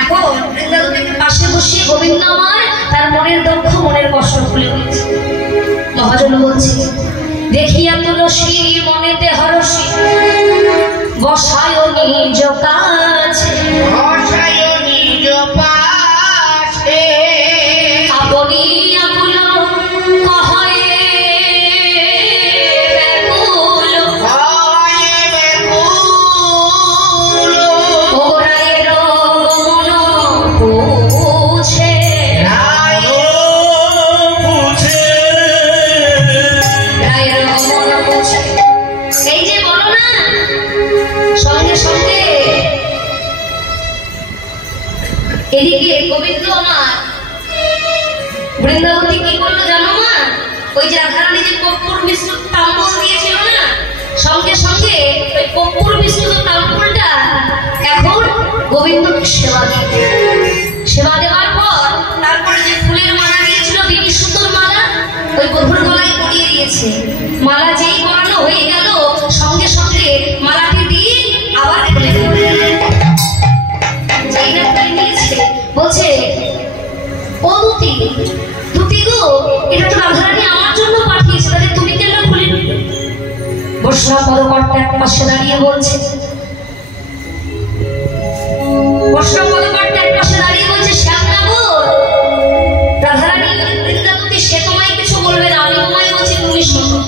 এখন বৃন্দাবতীকে পাশে বসিয়ে গোবিন্দ আমার তার মনের দুঃখ মনের কষ্ট খুলে দিয়েছে। মহাজন বলছে, দেখিয়া তুলসী মনেতে হরসী, বসায় নিজ কাছে, আপনি আকুল কহে ব্যাকুল, ও রায়ের গমন পুছে, রায়ের গমন পুছে। এই যে বলো না, সঙ্গে সঙ্গে এদিকে গোবিন্দ আমার বৃন্দাবতী কি করলো জানো মা? ওই যে রাধারানী যে কর্পূর মিশ্রিত তাম্বুল দিয়েছিল না, সঙ্গে সঙ্গে ওই কর্পূর মিশ্রিত তাম্বুলটা এখন গোবিন্দকে সেবা দিতে, সেবা দেওয়ার পর তারপরে যে ফুলের মালা দিয়েছিল, বিনি সুন্দর মালা, ওই বধুর গলায় পরিয়ে দিয়েছে। মালা যেই পরানো হয়ে গেল, সঙ্গে সঙ্গে মালাটি দিয়ে আবার খুলে দিল। যেই না খুলে নিয়েছে, বলছে, ও দুতি, দুতি গো, এটা তো রাধারানী আমার জন্য পাঠিয়েছে, তাহলে তুমি কেন খুলে নিলে? বৈষ্ণব পদকর্তা এক পাশে দাঁড়িয়ে বলছে, বৈষ্ণব পদকর্তা এক পাশে দাঁড়িয়ে বলছে, শ্যামনগর, রাধারানী বৃন্দাবতী সে তোমায় কিছু বলবে না, আমি তোমায় বলছি, তুমি শোনো।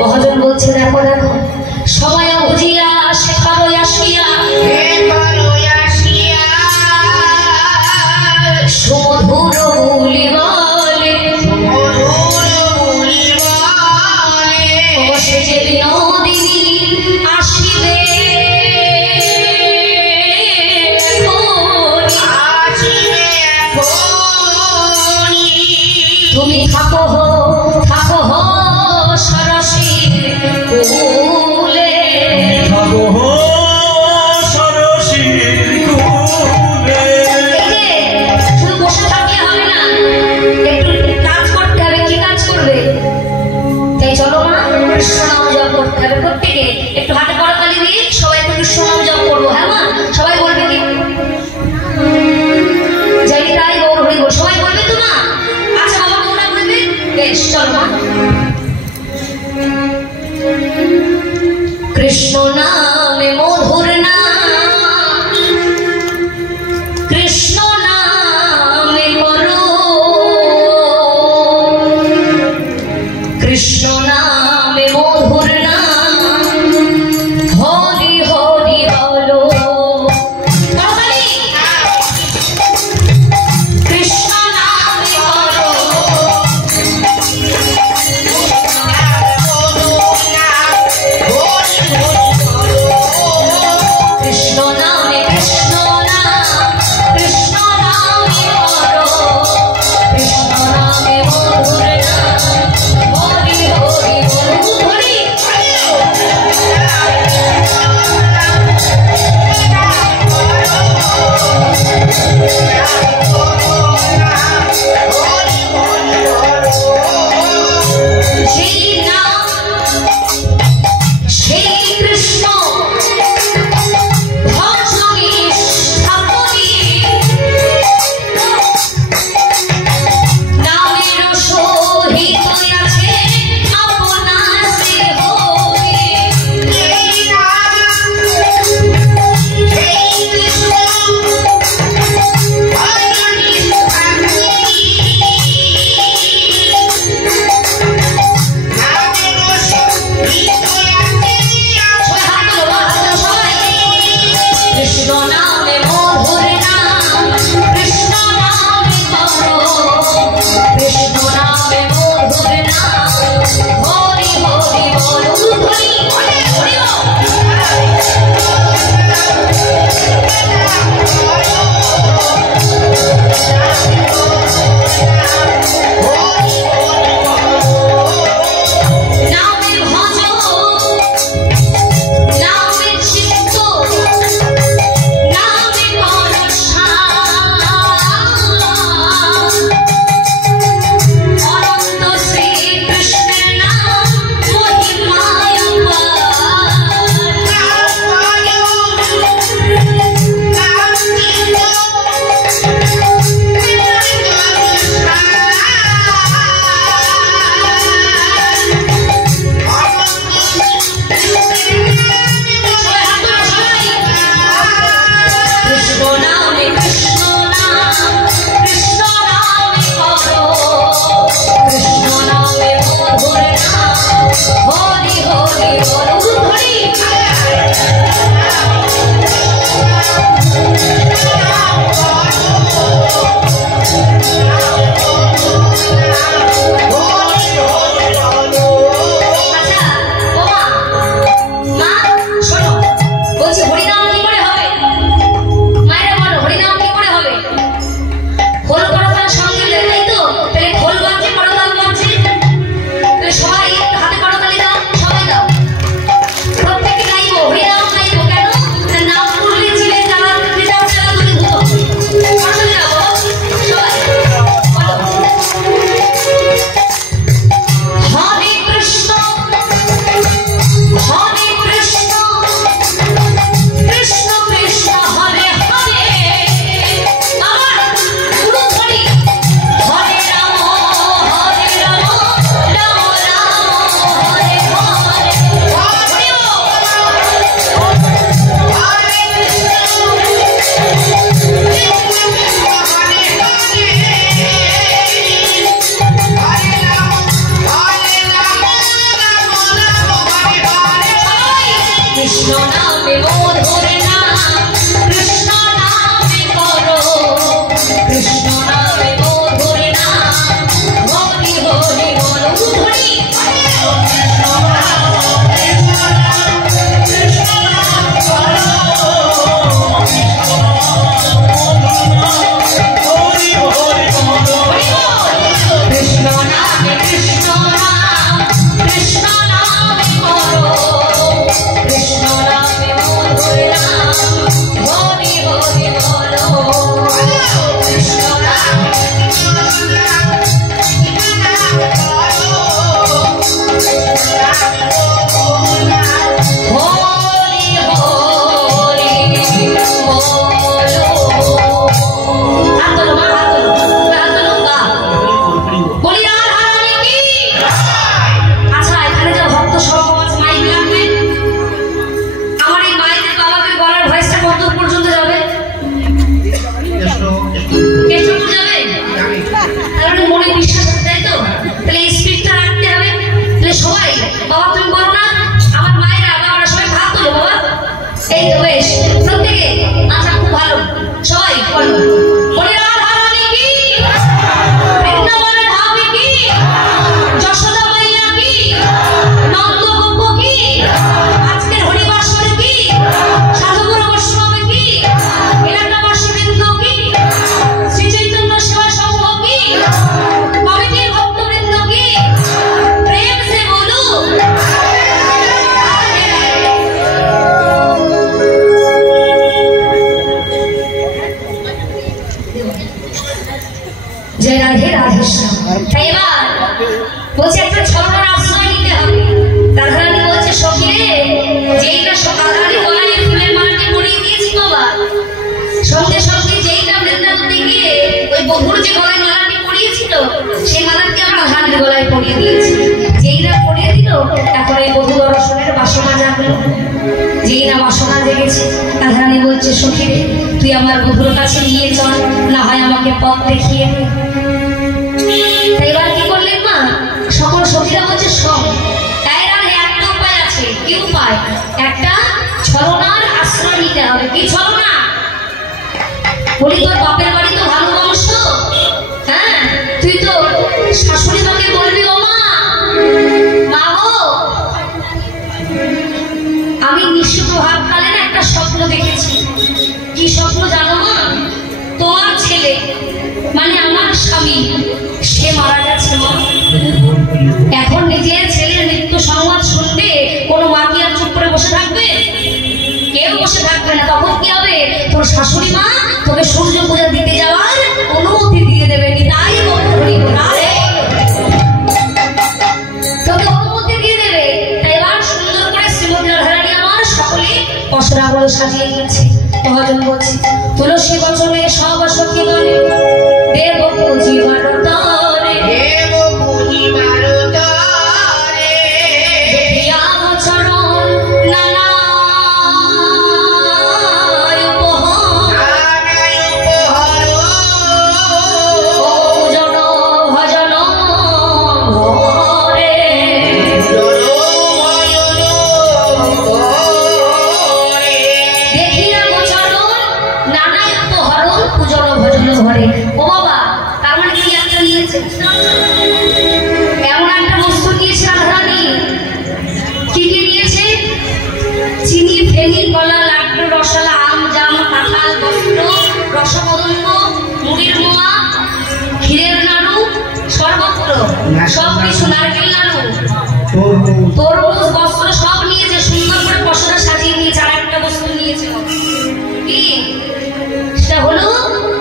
মহাজন বলছে, দেখো দেখো, সময় বুঝিয়া শেখারো আসিয়া, সুমধুর বলি বলে, অবশ্যই যে বিনোদিনী আসিবে, তুমি থাকো হো সরসীর কুলে, থাকো হো সরসীর কুলে। শুধু বসে থাকলে হবে না, একটু কাজ করতে হবে। কি কাজ করবে? তাই চলো মা, কৃষ্ণ নাম জপ করতে হবে প্রত্যেকে। একটু হাতে করতালি দিয়ে সবাই একটু কৃষ্ণ নাম জপ করবো। হ্যাঁ মা, সবাই বলবে কি? যাই তাই গৌর হরি বল, সবাই বলবে তো মা? আচ্ছা বাবা, তোমরা বলবে? বেশ, চলো মা। কৃষ্ণ নামে মধুর নাম, কৃষ্ণ নামে করো, কৃষ্ণ নামে মধুর নাম, হরি হরি বলো। কৃষ্ণ নামে করো, রাধেশ্যাম। তাই এবার বলছে একটা ছলনার আশ্রয় নিতে হবে। রাধারানী বলছে সখী রে, যেই না সকালরানী গলায় ফুলের মালাটি পরিয়ে দিয়েছি বাবা, সঙ্গে সঙ্গে যেই না বৃন্দাবনে গিয়ে ওই বহুর যে গলায় মালাটি পরিয়েছিল সেই মালাটি আমরা রাধারানীর গলায় পরিয়ে দিয়েছি। যেই না পরিয়ে দিল এখন এই বহু দর্শনের বাসনা জাগলো। যেই না বাসনা জেগেছে রাধারানী বলছে সখী রে, তুই আমার বধুর কাছে নিয়ে চল, না হয় আমাকে পথ দেখিয়ে দে। তাই এবার কি করলেন মা, সকল সখীরা বলছে সব তাই রাধে একটা উপায় আছে। কি উপায়? একটা ছলনার আশ্রয় নিতে হবে। কি ছলনা? বলি তোর বাপের বাড়ি তো ভালো বংশ, হ্যাঁ, তুই তো শাশুড়ি মাকে বলবি ও মা, মা গো আমি নিশিপ্রভাতকালে না একটা স্বপ্ন দেখেছি। কি স্বপ্ন জানো মা? তোমার ছেলে মানে আমার স্বামী সে মারা গেছে মা। এখন নিজের ছেলের মৃত্যু সংবাদ শুনবে কোনো মা কি আর চুপ করে বসে থাকবে? কেউ বসে থাকবে না। তখন কি হবে? তোর শাশুড়ি মা তোকে সূর্য পূজা দিতে যাওয়ার অনুমতি দিয়ে দেবে। তাই তোকে অনুমতি দিয়ে দেবে। তাই এবার সুন্দর করে শ্রীমতী রাধারানী আমার সকলে পসরাগুলো সাজিয়ে দিয়েছে। ভজন বলছি তুলসী বচনে সব সখীগণে দেব পুজিবার তরে, দেব পুজিবার তরে, দেখিয়া চরণ নানা ঘরে। ও বাবা, তার মানে কি একটা নিয়েছে? এমন একটা বস্তু নিয়েছে রাধারানী। কি কি নিয়েছে? চিনি, ফেনি, কলা, লাড্ডু, রসালা, আম, জাম, কাঁঠাল, বস্ত্র, রসকদম্ব, মুড়ির মোয়া, ক্ষীরের নাড়ু, সর্বত্র সব কিছু, নারকেল নাড়ু, তরমুজ, বস্ত্র সব নিয়েছে। সুন্দর করে পসরা সাজিয়ে নিয়েছে। আর একটা বস্তু নিয়েছে। কি সেটা হলো?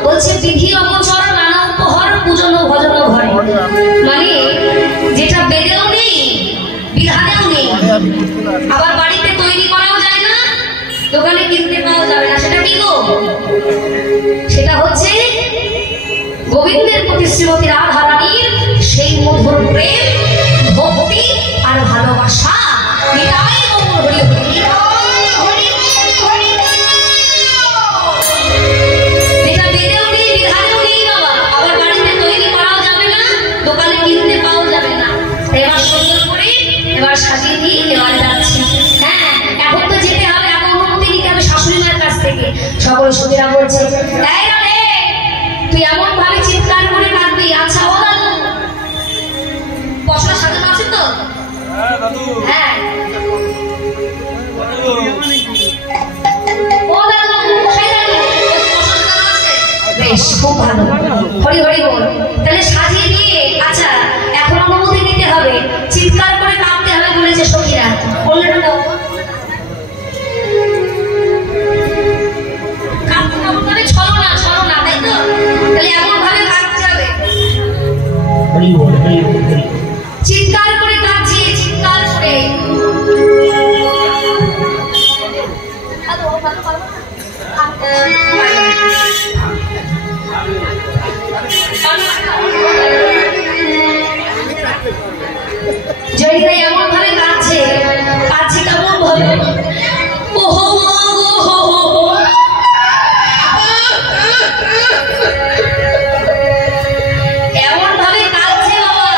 বলছে বিধি অপচর নানা উপহার পূজন ভজন ঘরে। মানে যেটা বেদেও নেই, বিধানেও নেই, আবার বাড়িতে তৈরি করাও যায় না, দোকানে কিনতে পাওয়া যাবে না। সেটা কি গো? সেটা হচ্ছে গোবিন্দের প্রতি শ্রীমতী রাধারানীর সেই মধুর প্রেম, ভক্তি আর ভালোবাসা। এটাই গৌর হরি হরি। এবার সাজিয়ে দিয়ে এবার যাচ্ছি। হ্যাঁ, এখন তো যেতে হবে, এখন অনুমতি নিতে হবে শাশুড়ি মায়ের কাছ থেকে। সকল সখীরা বলছে তুই এমন ভাবে চিৎকার করে কাঁদবি। আচ্ছা ও দাদু, পশরা সাজানো আছে তো? হ্যাঁ ও দাদু, কোথায় দাদু? বেশ, খুব ভালো, হরি হরি বল। তাহলে সাজিয়ে দিয়ে আচ্ছা এখন অনুমতি নিতে হবে, চিৎকার করে কাঁদতে হবে বলেছে সখীরা। বললেন তো কাঁদতে হবে, ছলনা ছলনা, তাই তো? তাহলে এমন ভাবে কাঁদতে হবে, চিৎকার করে কাঁদছে, চিৎকার করে। জয়িতা এমন ভাবে কাঁদছে, কাঁদছে কেমন ভাবে? এমন ভাবে কাঁদছে বাবা।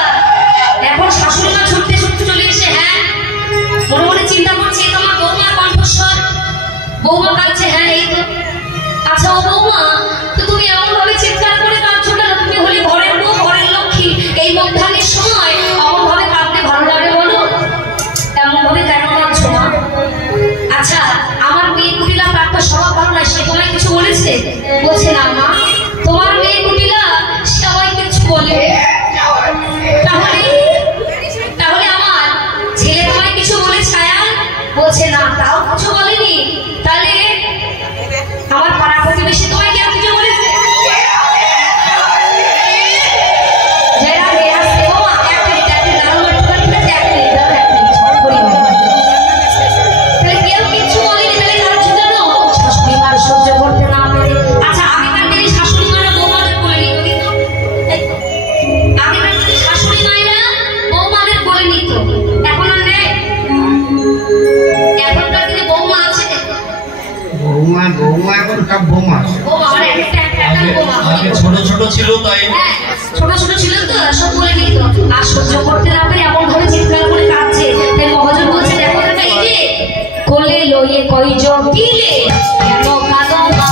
এখন শাশুড়ি মা ছুটতে ছুটতে চলে এসে, হ্যাঁ মনে মনে চিন্তা করছে, তোমার বৌমার কণ্ঠস্বর, বৌমা কাঁদছে, হ্যাঁ এই তো। বৌমা বৌমা এখন সব বৌমা ও আমার একটা বোমা আগে ছোট ছোট ছিল তাই হ্যাঁ ছোট ছোট ছিল তো সব বলে দিত আর সহ্য করতে না পারে এমন ভাবে চিৎকার করে কাঁদছে তাই মহাজন বলছে দেখো না এই যে কোলে লইয়ে কয়জন দিলে কেন কাঁদো মা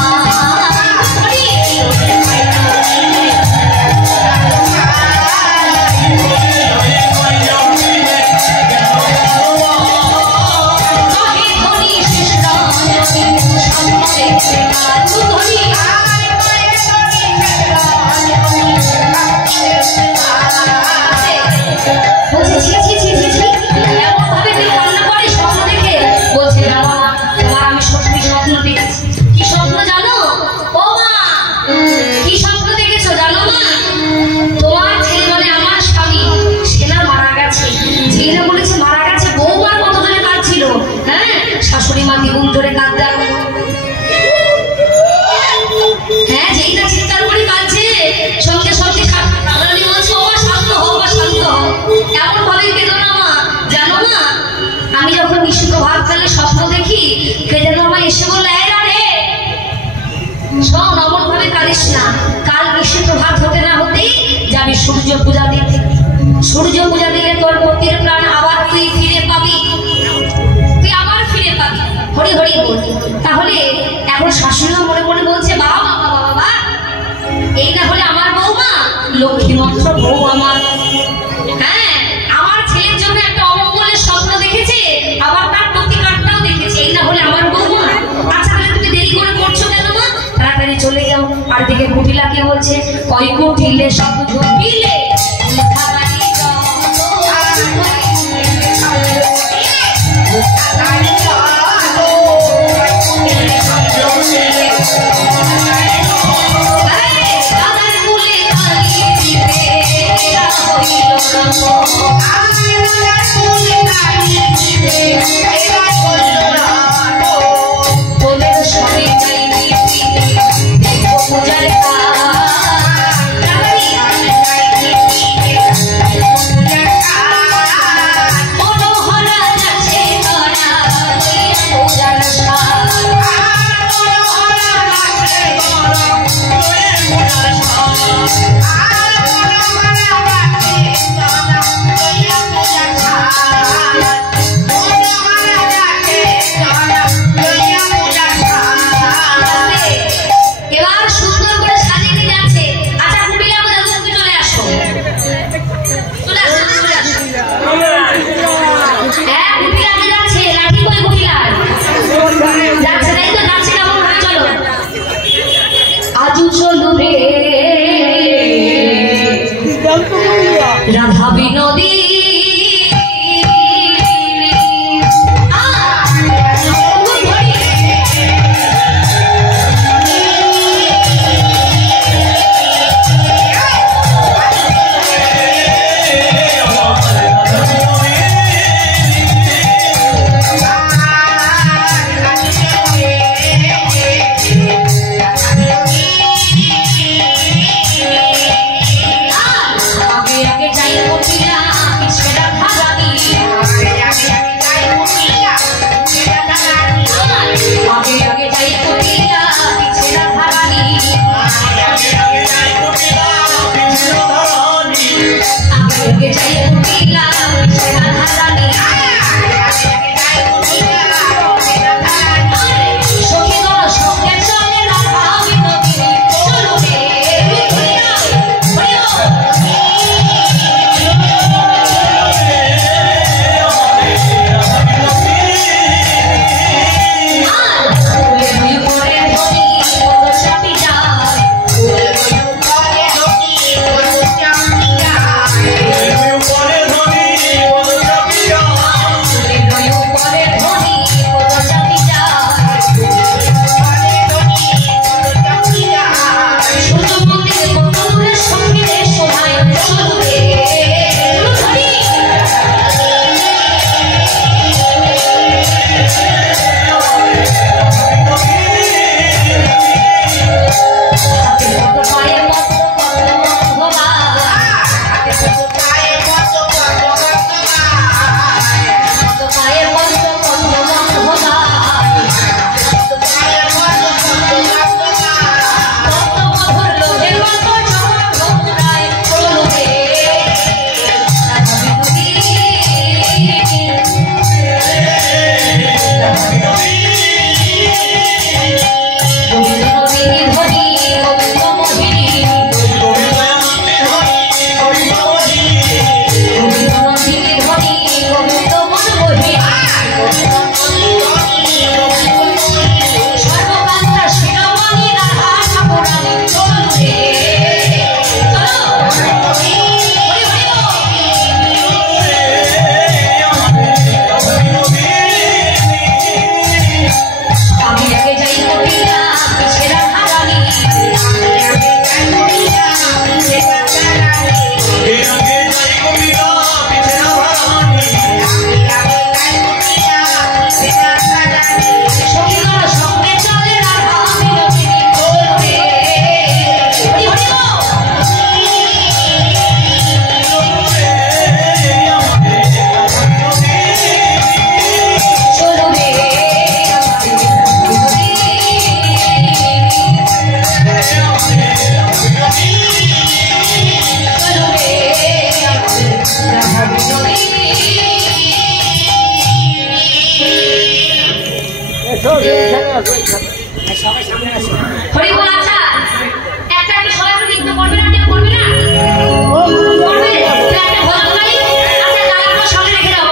স্বপ্ন দেখি কে যেন আমার এসে বললো শোন অমন ভাবে কাঁদিস না কাল বৃষ্টি প্রভাত হতে না হতেই যাবি সূর্য পূজা দিতে সূর্য পূজা দিলে তোর পতির প্রাণ আবার তুই ফিরে পাবি তুই আবার ফিরে পাবি হরি হরি বল তাহলে এখন শাশুড়িও মনে মনে বলছে বাবা বাবা বাবা এই না হলে আমার বৌমা লক্ষ্মীমন্ত্র বউ আমার হ্যাঁ আমার ছেলের জন্য একটা অমঙ্গলের স্বপ্ন দেখেছে আবার তার প্রতিকারটাও দেখেছে এই না হলে আমার বৌমা আচ্ছা তাহলে তুমি দেরি করে করছো কেন মা তাড়াতাড়ি চলে যাও আর দিকে কুটিলাকে বলছে কয় কুটিলে সব ঝুঁকিলে রাধা বিনোদী হরি বল। আচ্ছা একটা একটা সবাই নৃত্য করবে না, ঠিক করবে না, করবে তো একটা ভজন গাই। আচ্ছা ডালাগুলো সামনে রেখে দাও,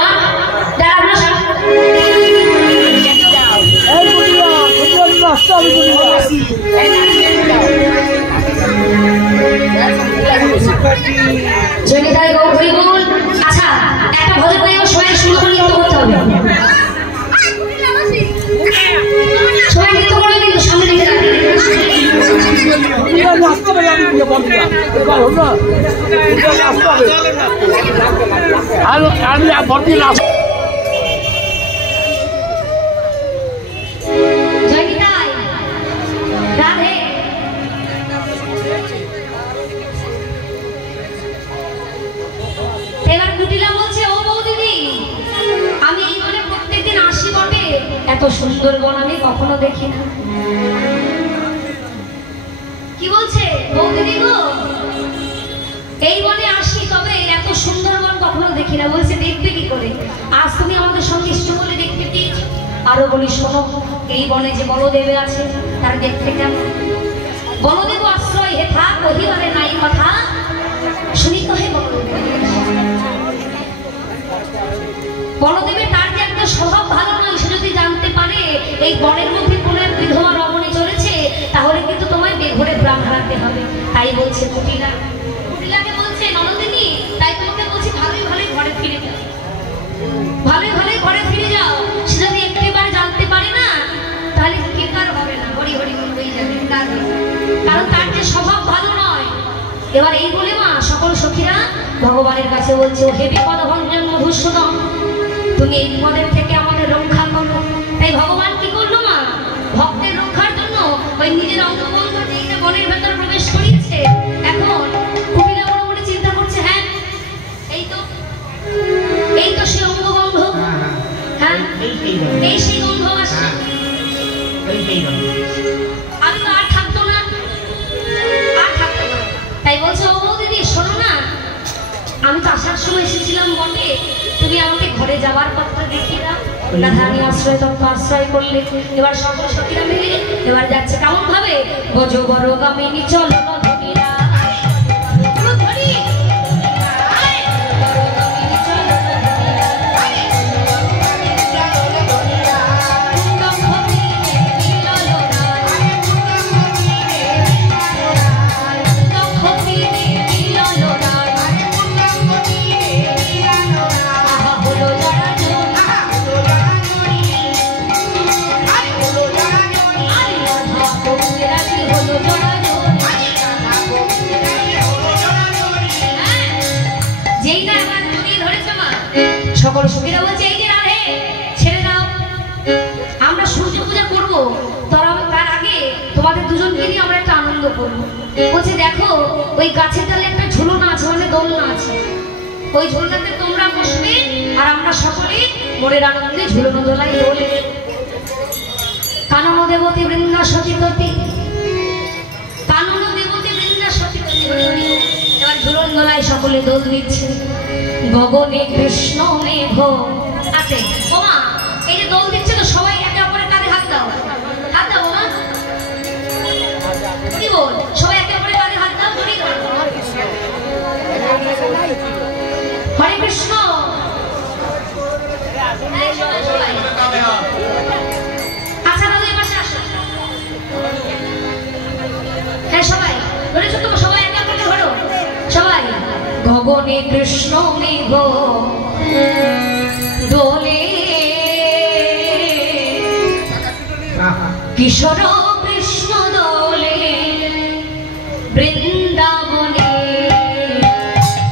ডালাগুলো সামনে। জয়নিতাই গো হরি বল। আচ্ছা একটা ভজন গাই সবাই সুন্দর করে নৃত্য করতে হবে, সবাই নৃত্য করবে কিন্তু সামনে রেখে রাখবে। জয়নিতাই রাধে। এবার কুটিলা বলছে, ও বৌদিদি আমি এই বনে প্রত্যেকদিন আসি বটে, এত সুন্দর বন আমি কখনো দেখি না। কি বলছে বৌদিদি গো, এই বনে আসি তবে এত সুন্দর বন কখনো দেখি না। বলছে দেখবে কি করে, আজ তুমি আমাদের সঙ্গে ইষ্ট বলে দেখতে পেয়েছ। আরো বলি শোনো, এই বনে যে বলদেব আছে তার দেখতে কেমন। বলদেব আশ্রয় হেথা কহিবারে নাই কথা, শুনি কহে বলদেব। বলদেবের তার যে একটা স্বভাব ভালো নয়, সে যদি জানতে পারে এই বনের মধ্যে কোনো এক বিধবা রমণী চলেছে, তাহলে কিন্তু তোমায় বেঘরে প্রাণ হারাতে হবে। তাই বলছে কুটিলা, কুটিলাকে বলছে ননদিনী তাই তোমাকে বলছি ভালোই ভালোই ঘরে ফিরে যাও, ভালোই ভালোই ঘরে ফিরে যাও। সে যদি একটিবার জানতে পারে না তাহলে কেকার হবে না, হরি হরি হয়ে যাবে, কারণ তার যে স্বভাব ভালো নয়। এবার এই বলে মা সকল সখীরা ভগবানের কাছে বলছে, ও হে বিপদ ভঞ্জন মধুসূদন, তুমি এই বিপদের থেকে আমাদের রক্ষা করো। তাই ভগবান কি করলো মা, ভক্তের রক্ষার জন্য ওই নিজের অঙ্গবন্ধ যেইটা বনের ভেতর প্রবেশ করিয়েছে। এখন কুটিলা বড় বড় চিন্তা করছে, হ্যাঁ এই তো সে অঙ্গবন্ধ, হ্যাঁ এই সেই গন্ধ আসছে, আমি তো আর থাকতো না, আর থাকতো না। তাই বলছে, ও বৌদিদি শোনো না, আমি তো আসার সময় এসেছিলাম বটে, তুমি আমাকে ঘরে যাবার পথটা দেখিয়ে দাও। রাধারানী আশ্রয় তত্ত্ব আশ্রয় করলে। এবার সকল সখীরা মিলে এবার যাচ্ছে কেমন ভাবে, গজ বড় গামিনী চল নদীরা সকল সখীরা বলছে, এই যে রাধে ছেড়ে দাও, আমরা সূর্য পূজা করবো, তার আগে তোমাদের দুজনকে নিয়ে আমরা একটা আনন্দ করবো। বলছে দেখো ওই গাছের ডালে একটা ঝুলনা আছে, মানে দোলনা আছে, ওই ঝুলনাতে তোমরা বসবে আর আমরা সকলে মনের আনন্দে ঝুলনো দোলাই দোলে। কানন দেবতী বৃন্দা সতীতী, কানন দেবতী বৃন্দা সতীতী। এবার ঝুলন দোলায় সকলে দোল দিচ্ছে। গগনে কৃষ্ণ মেঘ আছে। ওমা এই যে দোল দিচ্ছে তো সবাই একে অপরের কাঁধে হাত দাও, হাত দাও ওমা, কি বল সবাই একে অপরের কাঁধে হাত দাও, জড়িয়ে ধরো। হরে কৃষ্ণ। আচ্ছা দাদু এর পাশে আসো। হ্যাঁ সবাই ধরেছো তো, সবাই একে অপরকে ধরো সবাই। গগনে কৃষ্ণ মেঘ দোলে, কিশোর কৃষ্ণ দোলে বৃন্দাবনে।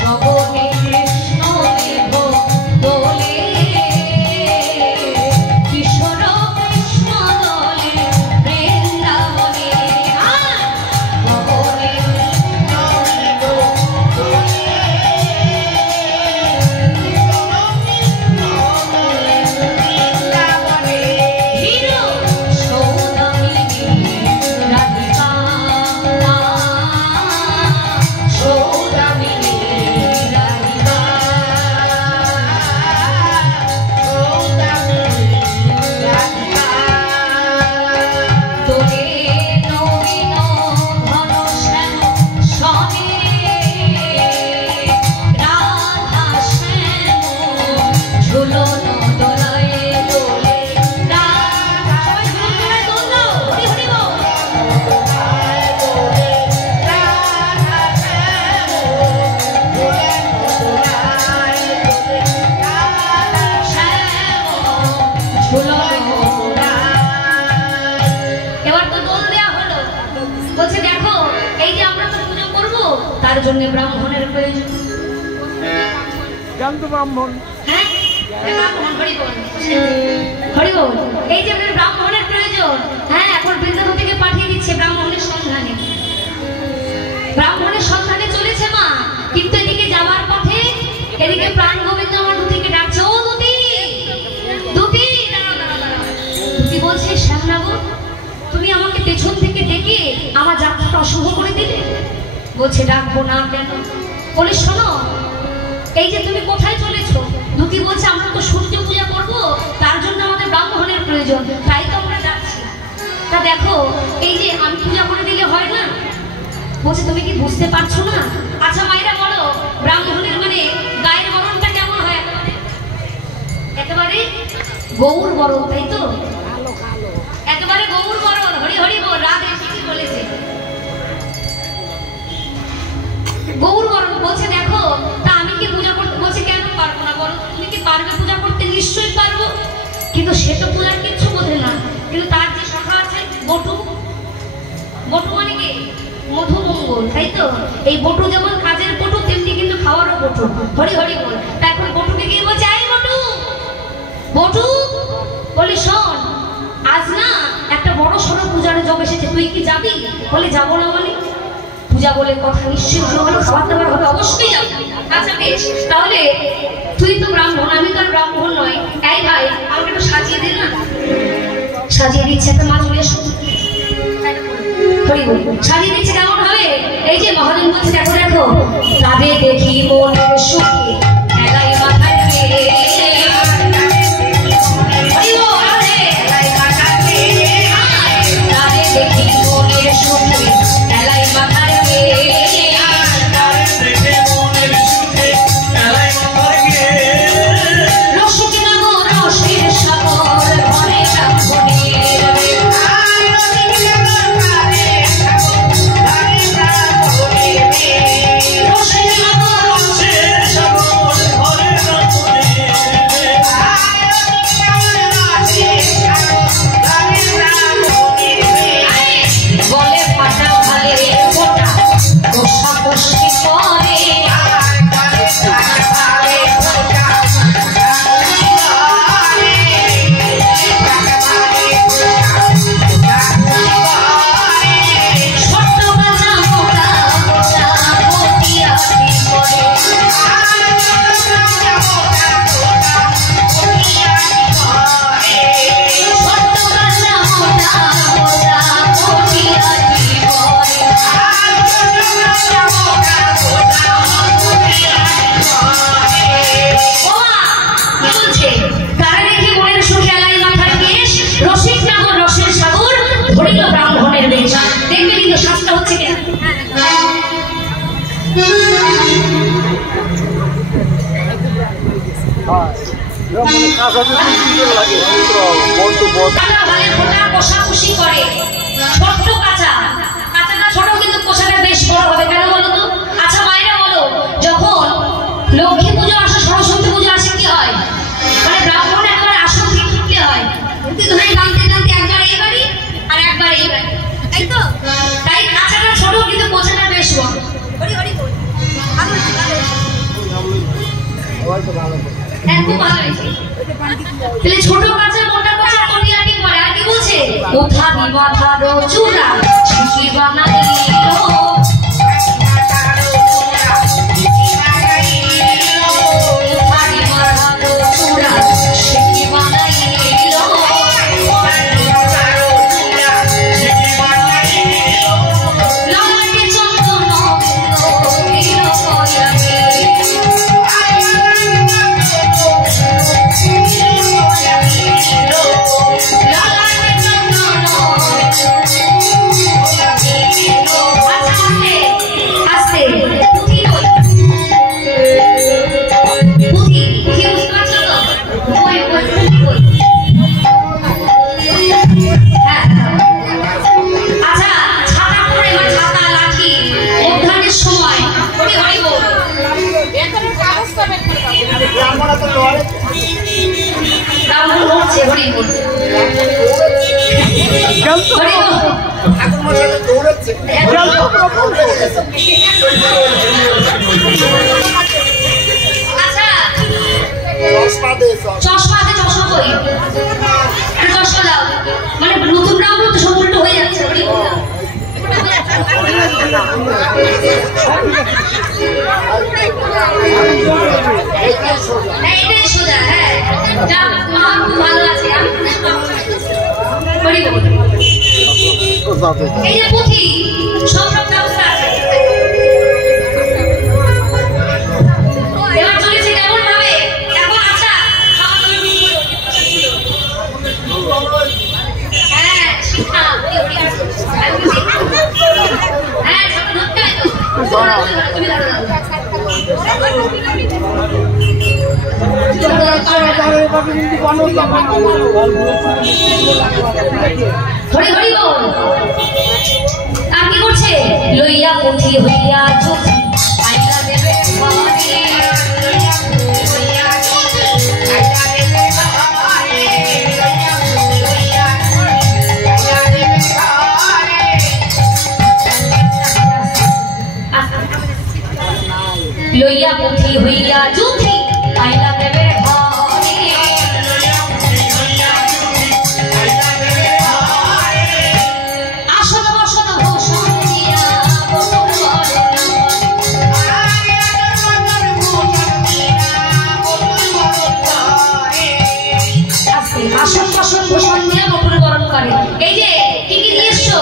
গগনে কৃষ্ণ মেঘ দোলে, কিশোর কৃষ্ণ দোলে বৃন্দাবনে। গগনে হিরো সৌদামিনী জন্য ব্রাহ্মণের প্রয়োজন। জানতো ব্রাহ্মণ, হ্যাঁ ব্রাহ্মণ, হরি বল, হরি বল। এই যে ব্রাহ্মণের প্রয়োজন, হ্যাঁ এখন বৃন্দাবন থেকে পাঠিয়ে দিচ্ছে ব্রাহ্মণের সন্ধানে। ব্রাহ্মণের সন্ধানে চলেছে মা, কিন্তু এদিকে যাওয়ার পথে এদিকে প্রাণ গোবিন্দ আমার দুতিকে ডাকছে, ও দুতি, দুতি, দুতি বলছে শ্যামনগর তুমি আমাকে পেছন থেকে ডেকে আমার যাত্রাটা অশুভ করে দিলে। বলছে ডাকবো না কেন? বলে শোনো, এই যে তুমি কোথায় চলেছো? দুতি বলছে আমরা তো সূর্য পূজা করবো, তার জন্য আমাদের ব্রাহ্মণের প্রয়োজন, তাই তো আমরা ডাকছি। তা দেখো এই যে আমি পূজা করে দিলে হয় না? বলছে তুমি কি বুঝতে পারছো না? আচ্ছা মায়েরা বলো, ব্রাহ্মণের মানে গায়ের বরণটা কেমন হয়? একেবারে গৌর বরণ, তাই তো? একেবারে গৌর বরণ। হরি হরি বল, রাধে ঠিকই বলেছে, গৌর বরণ। বলছে দেখো তা আমি কি পূজা করতে? বলছে কেন পারবো না বলো? তুমি কি পারবে পূজা করতে? নিশ্চয়ই পারবো, কিন্তু সে তো পূজার কিচ্ছু বোঝে না। কিন্তু তার যে শাখা আছে বটু, বটু মানে কি মধুমঙ্গল, তাই তো? এই বটু যেমন কাজের বটু, তেমনি কিন্তু খাওয়ারও বটু। হরি হরি বল। তারপর বটুকে গিয়ে বলছে এই বটু, বটু বলি শোন, আজ না একটা বড় সড়ো পূজার যোগ এসেছে, তুই কি যাবি? বলে যাবো না মানে? পূজা বলে কথা, নিশ্চয়ই ভালো ভালো খাবার দাবার হবে, অবশ্যই যাবো। আচ্ছা বেশ, তাহলে তুই তো ব্রাহ্মণ, আমি তো আর ব্রাহ্মণ নয়। এই ভাই আমাকে একটু সাজিয়ে দিন না। সাজিয়ে দিচ্ছে একটা মা, চলে এসো। সাজিয়ে দিচ্ছে কেমন হবে? এই যে মহাজন বলছে দেখো দেখো, তবে দেখি মনের সুখে এলাই মাথায় দেখি মনের সুখে এলাই মাথায় রসিক নাম রসের সাগর ঘরে কষাকষি করে। ছোট্ট কাঁচা, কাঁচাটা ছোট কিন্তু কষাটা বেশ বড় হবে, কেন বলো তো? আচ্ছা মায়েরা বলো, যখন লক্ষ্মী পুজো আসে, সরস্বতী পুজো আসে, কি হয়? মানে ব্রাহ্মণ একবার আসন থেকে হয়, ধরে টানতে টানতে একবার এই বাড়ি আর একবার এই বাড়ি, তাই তো? তাই কাঁচাটা ছোট কিন্তু কষাটা বেশ বড়। হরি হরি বল। খুব ভালো হয়েছে। তাহলে ছোট কাঁচা মোটা কাঁচা কোটিয়াটি করে আর কি বলছে? উঠা বিবাধারো চূড়া শিখি বানাইলো, উঠা বিবাধারো চূড়া শিখি বানাইলো, লালাটে চন্দন দিল কয়াকে, চশমা আছে, চশমা কই? চশমা দাও। মানে নতুন গ্রাম তো সব উল্টো হয়ে যাচ্ছে। এটাই সোজা। হ্যাঁ, যা মা ভালো আছে। এই যে পুঁথি সব ব্যবস্থা আছে। এবার চলেছে কেমন ভাবে? এখন আচ্ছা, হ্যাঁ শিক্ষা হ্যাঁ ধরতে হয় তো। হরি হরি বল। আর কি করছে? লইয়া পুঁথি হইয়া চুথি আইলা দেবে ঘরে। লইয়া পুঁথি হইয়া চুথি আইলা দেবে ঘরে। আসন বসন ভূষণ দিয়া আসন বসন ভূষণ দিয়া বকুল বরণ করে। এই যে কি কি নিয়ে এসছো?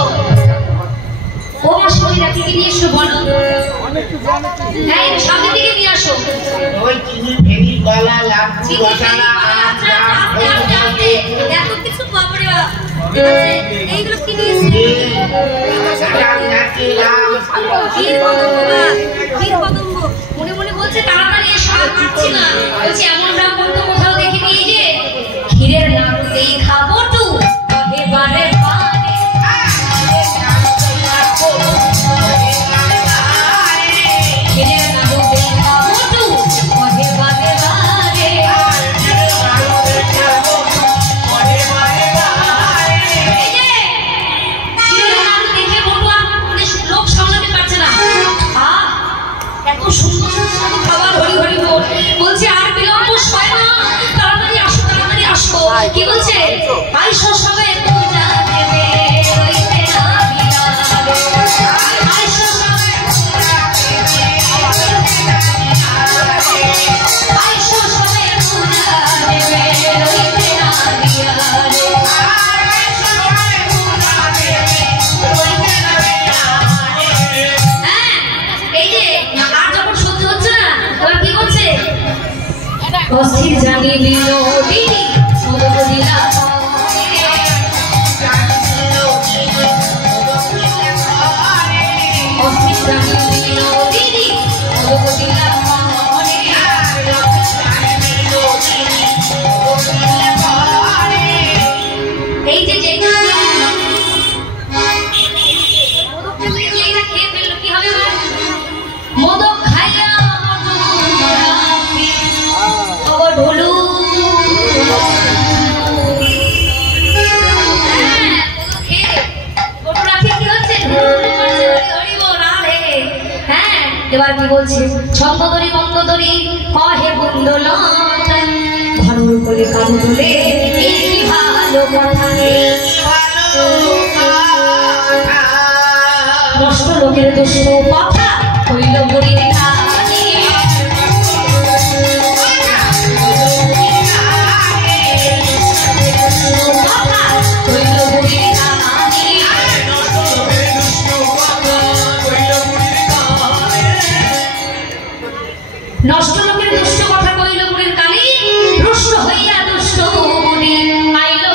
ও মাসিরা কি কি নিয়ে এসছো বলো? হ্যাঁ, সামনের দিকে নিয়ে আসো। ওই চিনি ফেরি গলা লাচ্ছি মশলা এত কিছু বাপরে বাপ। এইগুলো কি নিয়ে এসছো? মনে মনে বলছে তাড়াতাড়ি এসো, আর পাচ্ছি না। বলছি এমন ব্রাহ্মণ তো কোথাও দেখিনি। এই যে ক্ষীরের নাড়ুতেই খাবো টু এবারে কি বলছে? আইসো সবে পূজা দেবে রইতে না বিলাবে। আইসো সবে পূজা দেবে আইসো সবে পূজা দেবে রইতে না বিলাবে। হ্যাঁ, এই যে আর যখন সহ্য হচ্ছে না, এবার কি করছে? অস্থির জানি বিনোদিনী এই যে খেয়ে ফেললো কি হবে? মোদক খাইয়া ঢোলু এবার কি বলছে? ছন্দদরি বন্দদরি কহে বন্দলন ঘরর কোলে কারু বলে এই কি ভালো কথা। নষ্ট লোকের দুষ্ট কথা হইল বড়ি দেখা। নষ্ট লোকের দুষ্ট কথা কইল বুড়ির কালি রুষ্ট হইয়া দুষ্ট বুড়ি আইল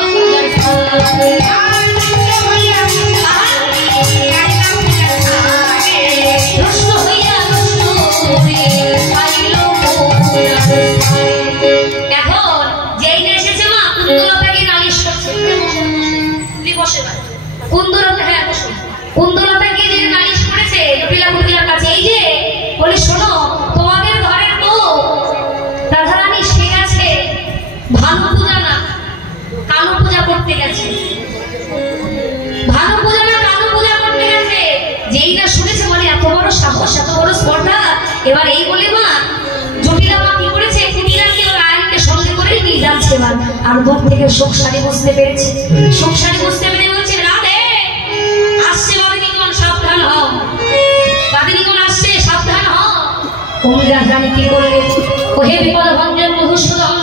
রুষ্ট হইয়া দুষ্ট বুড়ি আইল। এখন যেই এসেছে মা কুন্দলতাকে নালিশ করছে। বসে কুন্দলতা, হ্যাঁ বসে কুন্দলতাকে যে নালিশ করেছে জটিলা কুটিলার কাছে। এই যে বলে শোনো, তোমাদের ঘরের বউ রাধারানী সে গেছে ভানু পূজা না কানু পূজা করতে গেছে। ভানু পূজা না কানু পূজা করতে এবার এই বলে মা জটিলা মা কি করেছে, কুটিরাকে ওর আয়নকে সঙ্গে করে নিয়ে যাচ্ছে এবার। আর দূর থেকে শোক শাড়ি বুঝতে পেরেছে, শোক শাড়ি বুঝতে পেরে বলছে রাধে আসছে বাদিনীগণ সাবধান হও, বাদিনীগণ আসছে সাবধান হও। ওই রাজরানী কি করলে, ও হে বিপদ ভঞ্জন মধুসূদন,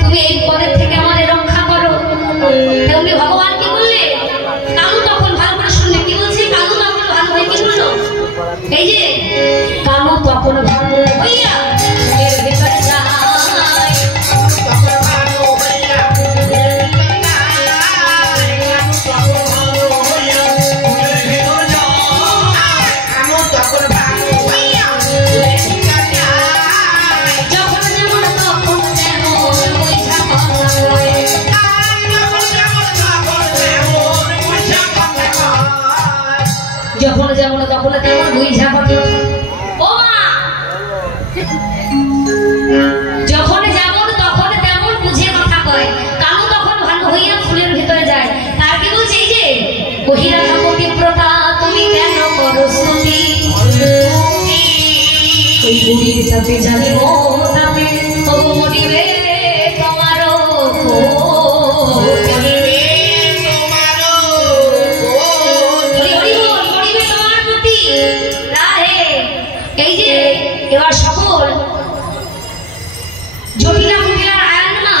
তুমি এই বিপদের থেকে আমাদের রক্ষা করো। তেমনি ভগবান কি বললে, কালু তখন ভালো করে শুনলে কি বলছে, কালু তখন ভালো হয়ে কি বললো, এই যে কালু তখন ভালো হইয়া এর ভেতরে যায়, যখন যেমন তখন তেমন বুঝা কথা। ও মা যখন যেমন তখন তেমন বুঝে কথা কয়, কালু তখন ভালো হইয়া ফুলের ভিতরে যায়। তার কি বলছে, এই যে বহিরাখা পতিব্রতা তুমি কেন করো স্তুতি, এই বুড়ির তাতে জানিব তাতে তবু মরিবে তোমারও এই যে এবার সকল জটিলা কুটিলার আয়ন মা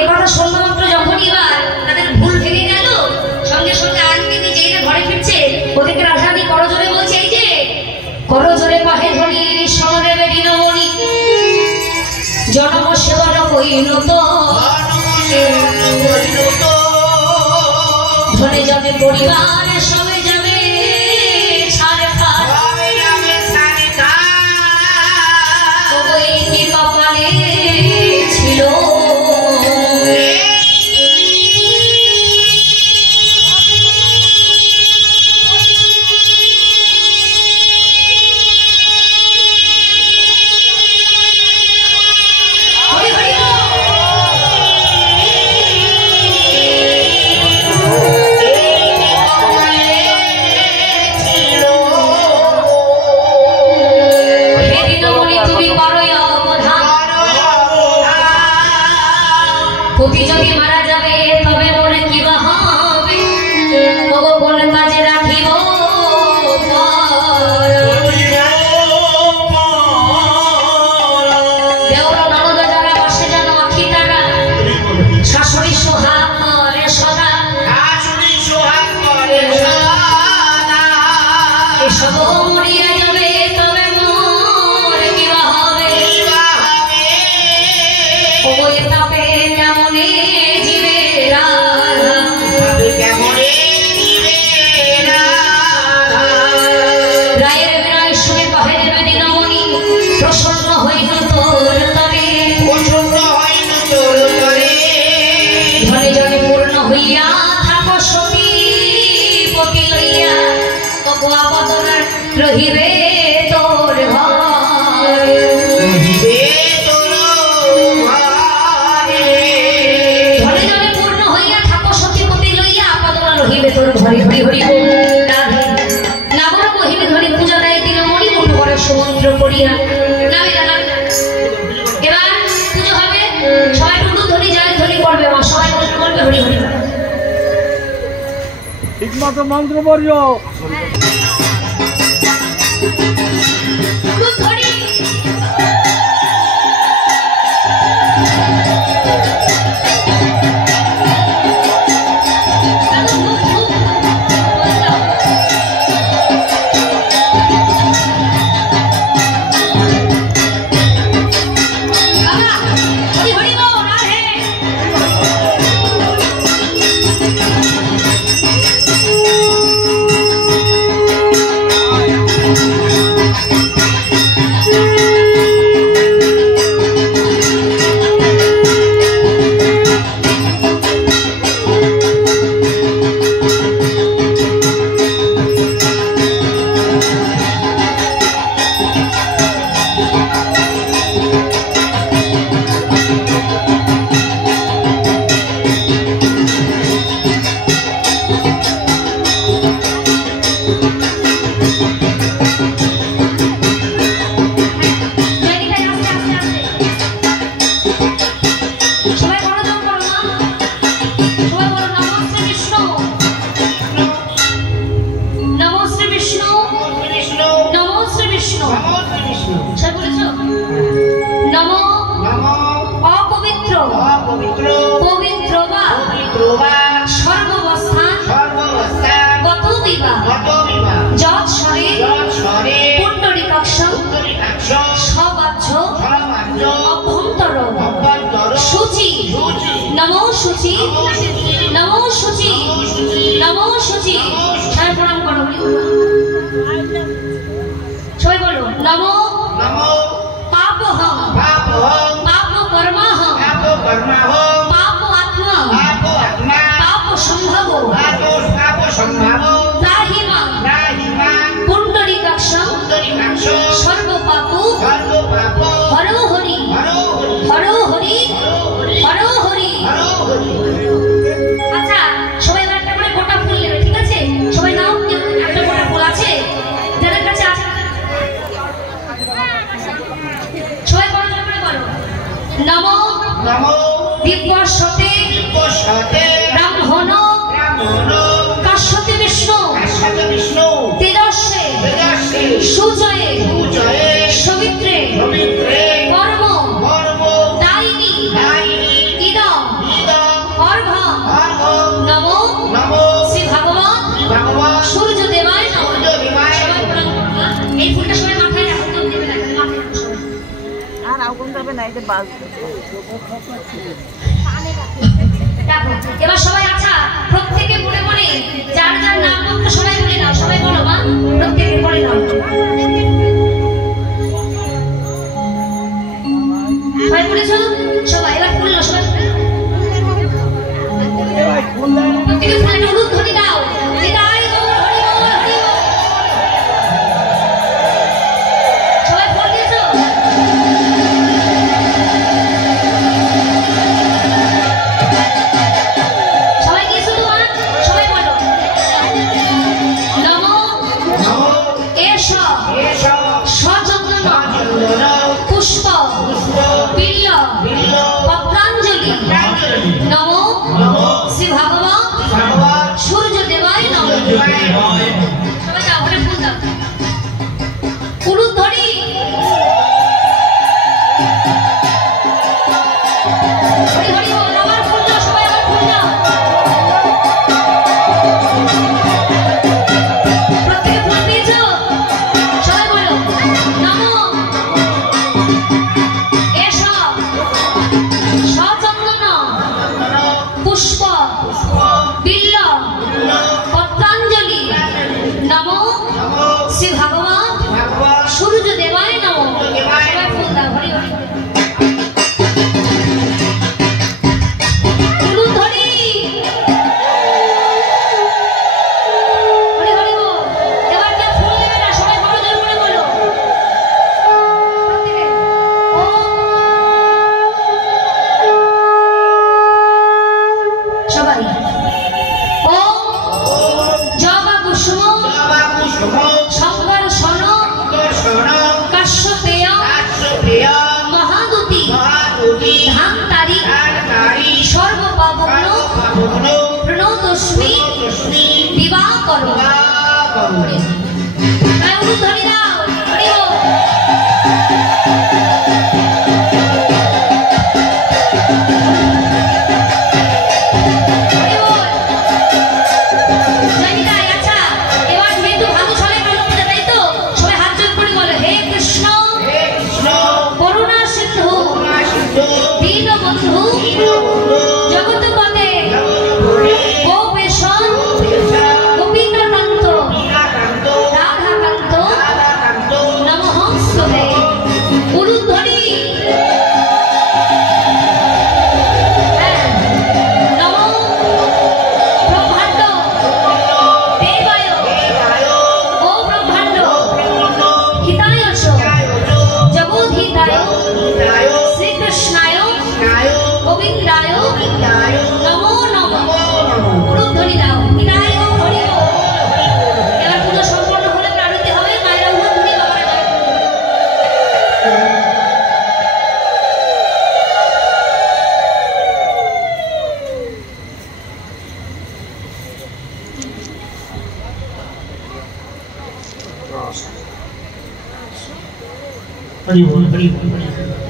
একথা শুনবা মাত্র যখন এবার তাদের ভুল ভেঙে গেল, সঙ্গে সঙ্গে আয়নকে নিয়ে যেই ঘরে ফিরছে ওদেরকে রাধারানী করজোরে বলছে, এই যে করজোরে কহে ধরি সমরে বেরিনমণি জনম সেবন পরিণত ধনে যাবে পরিবার সবে যাবে ছাড়ে ফার, কি কপালে ছিল পতি যদি মারা যাবে তবে মনে কি বা হবে, তবু কোন কাজে রাখিব দেওর ননদ যারা বসে যেন আখি তারা, শাশুড়ি সোহাগ করে সদা, এসব মরিয়া যাবে তবে মনে কি বা হবে, ওই তাপে কেমনে জীবে রায়ের বিনয় শুনে কহে বেদিনমণি প্রসন্ন হইল তোর তরে, ধনে জনে পূর্ণ হইয়া থাকো সতী পতি লইয়া, তবু আবদন রহিবে তোর ঘর, তোর ঘরে হরি হরি নাগর মহিমে ধরে পূজা দেয় দিল মণি মুঠ করে সমুদ্র করিয়া নামে নামে। এবার পুজো হবে, সবাই টুকু ধরি যায় ধরি করবে মা, সবাই বলবে হরি হরি ঠিক মতো মন্ত্র পড়িও ধরি शुचि नमो शुचि नमो शुचि सबाई प्रणाम करो सबाई बोलो नमो नमो पापहं पापहं पाप कर्महं पाप आत्मा पाप संभवो त्राहि मां पुंडरीकाक्षं सर्व पापो हरो हरि हरो हरि हरो हरि আচ্ছা সবাই একটা করে গোটা ফুল নেবে ঠিক আছে সবাই নাও একটা গোটা ফুল আছে যাদের কাছে আছে সবাই বলো করে বলো নমো नमो দিব্যসতে ব্রাহ্মণ কাশ্যতে বিষ্ণু তেজস্বে সুজয়ে সবিত্রে কর্ম দায়িনী ইদম অর্ঘ্যম নমো শ্রী ভগবান সূর্য দেবায় নমঃ সবাই প্রণাম করুন এই ফুলটা সবাই মাথায় রাখুন তো দেবে না মাথায় রাখুন সবাই আর আগুন যাবে না এটা বাজবে দেখো এবার সবাই আচ্ছা প্রত্যেকে মনে মনে যার যার নাম বলতে সবাই বলে নাও সবাই বলো মা প্রত্যেকে বলে নাও সবাই বলেছো সবাই এবার বললো সবাই প্রত্যেকে ফুলের উলুধ্বনি দাও বিদায় গৌর হরি বল হরি বল সবাই ফল দিয়েছো সবাই দিয়েছো তোমার সবাই বলো নমো এষ সচন্দন পুষ্প বিল্ল পত্রাঞ্জলি নমো শ্রী ভগবান সূর্য দেবায় নমঃ সবাই দাও ওটা ফুল দাও উলুধ্বনি হরি হরি বল আবার ফুল দাও সবাই আবার ফুল দাও প্রত্যেকে ফুল পেয়েছো সবাই বলো নমো এষ সচন্দন পুষ্প বিল্ল পত্রাঞ্জলি নমো শ্রী ভগবান সূর্য দেবায় নমঃ সবাই ফুল দাও হরি হরি উলুধ্বনি হরি হরি বল এবার কেউ ফুল নেবে না সবাই বড় জোর করে বলো প্রত্যেকে সবাই ওম জবা কুসুম শঙ্কর শন কাশ্যপেয় মহাদুতি ধামতারি সর্বপাবন প্রণতস্মি দিবাকর তাই উলুধ্বনি দাও হরি বল হরি বল জয়নিতাই আচ্ছা এবার মৃদু ভালো ছলে ভালো করে তাই তো সবাই হাত জোড় করে বলো হে কৃষ্ণ করুণা সিন্ধু দীনবন্ধু জগৎপতে গোপেশ গোপীকান্ত রাধাকান্ত নমঃ স্তুতে উলুধ্বনি নমো ব্রহ্মাণ্ড দেবায় ও ব্রহ্মাণ্ড হিতায় চ জগদ্ধিতায় শ্রীকৃষ্ণায় গোবিন্দায় নমো নমঃ উলুধ্বনি দাও হিতায় গৌর হরি বল এবার পুজো সম্পন্ন হলে প্রাণীতে হবে মায়েরা উলুধ্বনি বাবারা জয় हरि बोल हरि बोल করুন।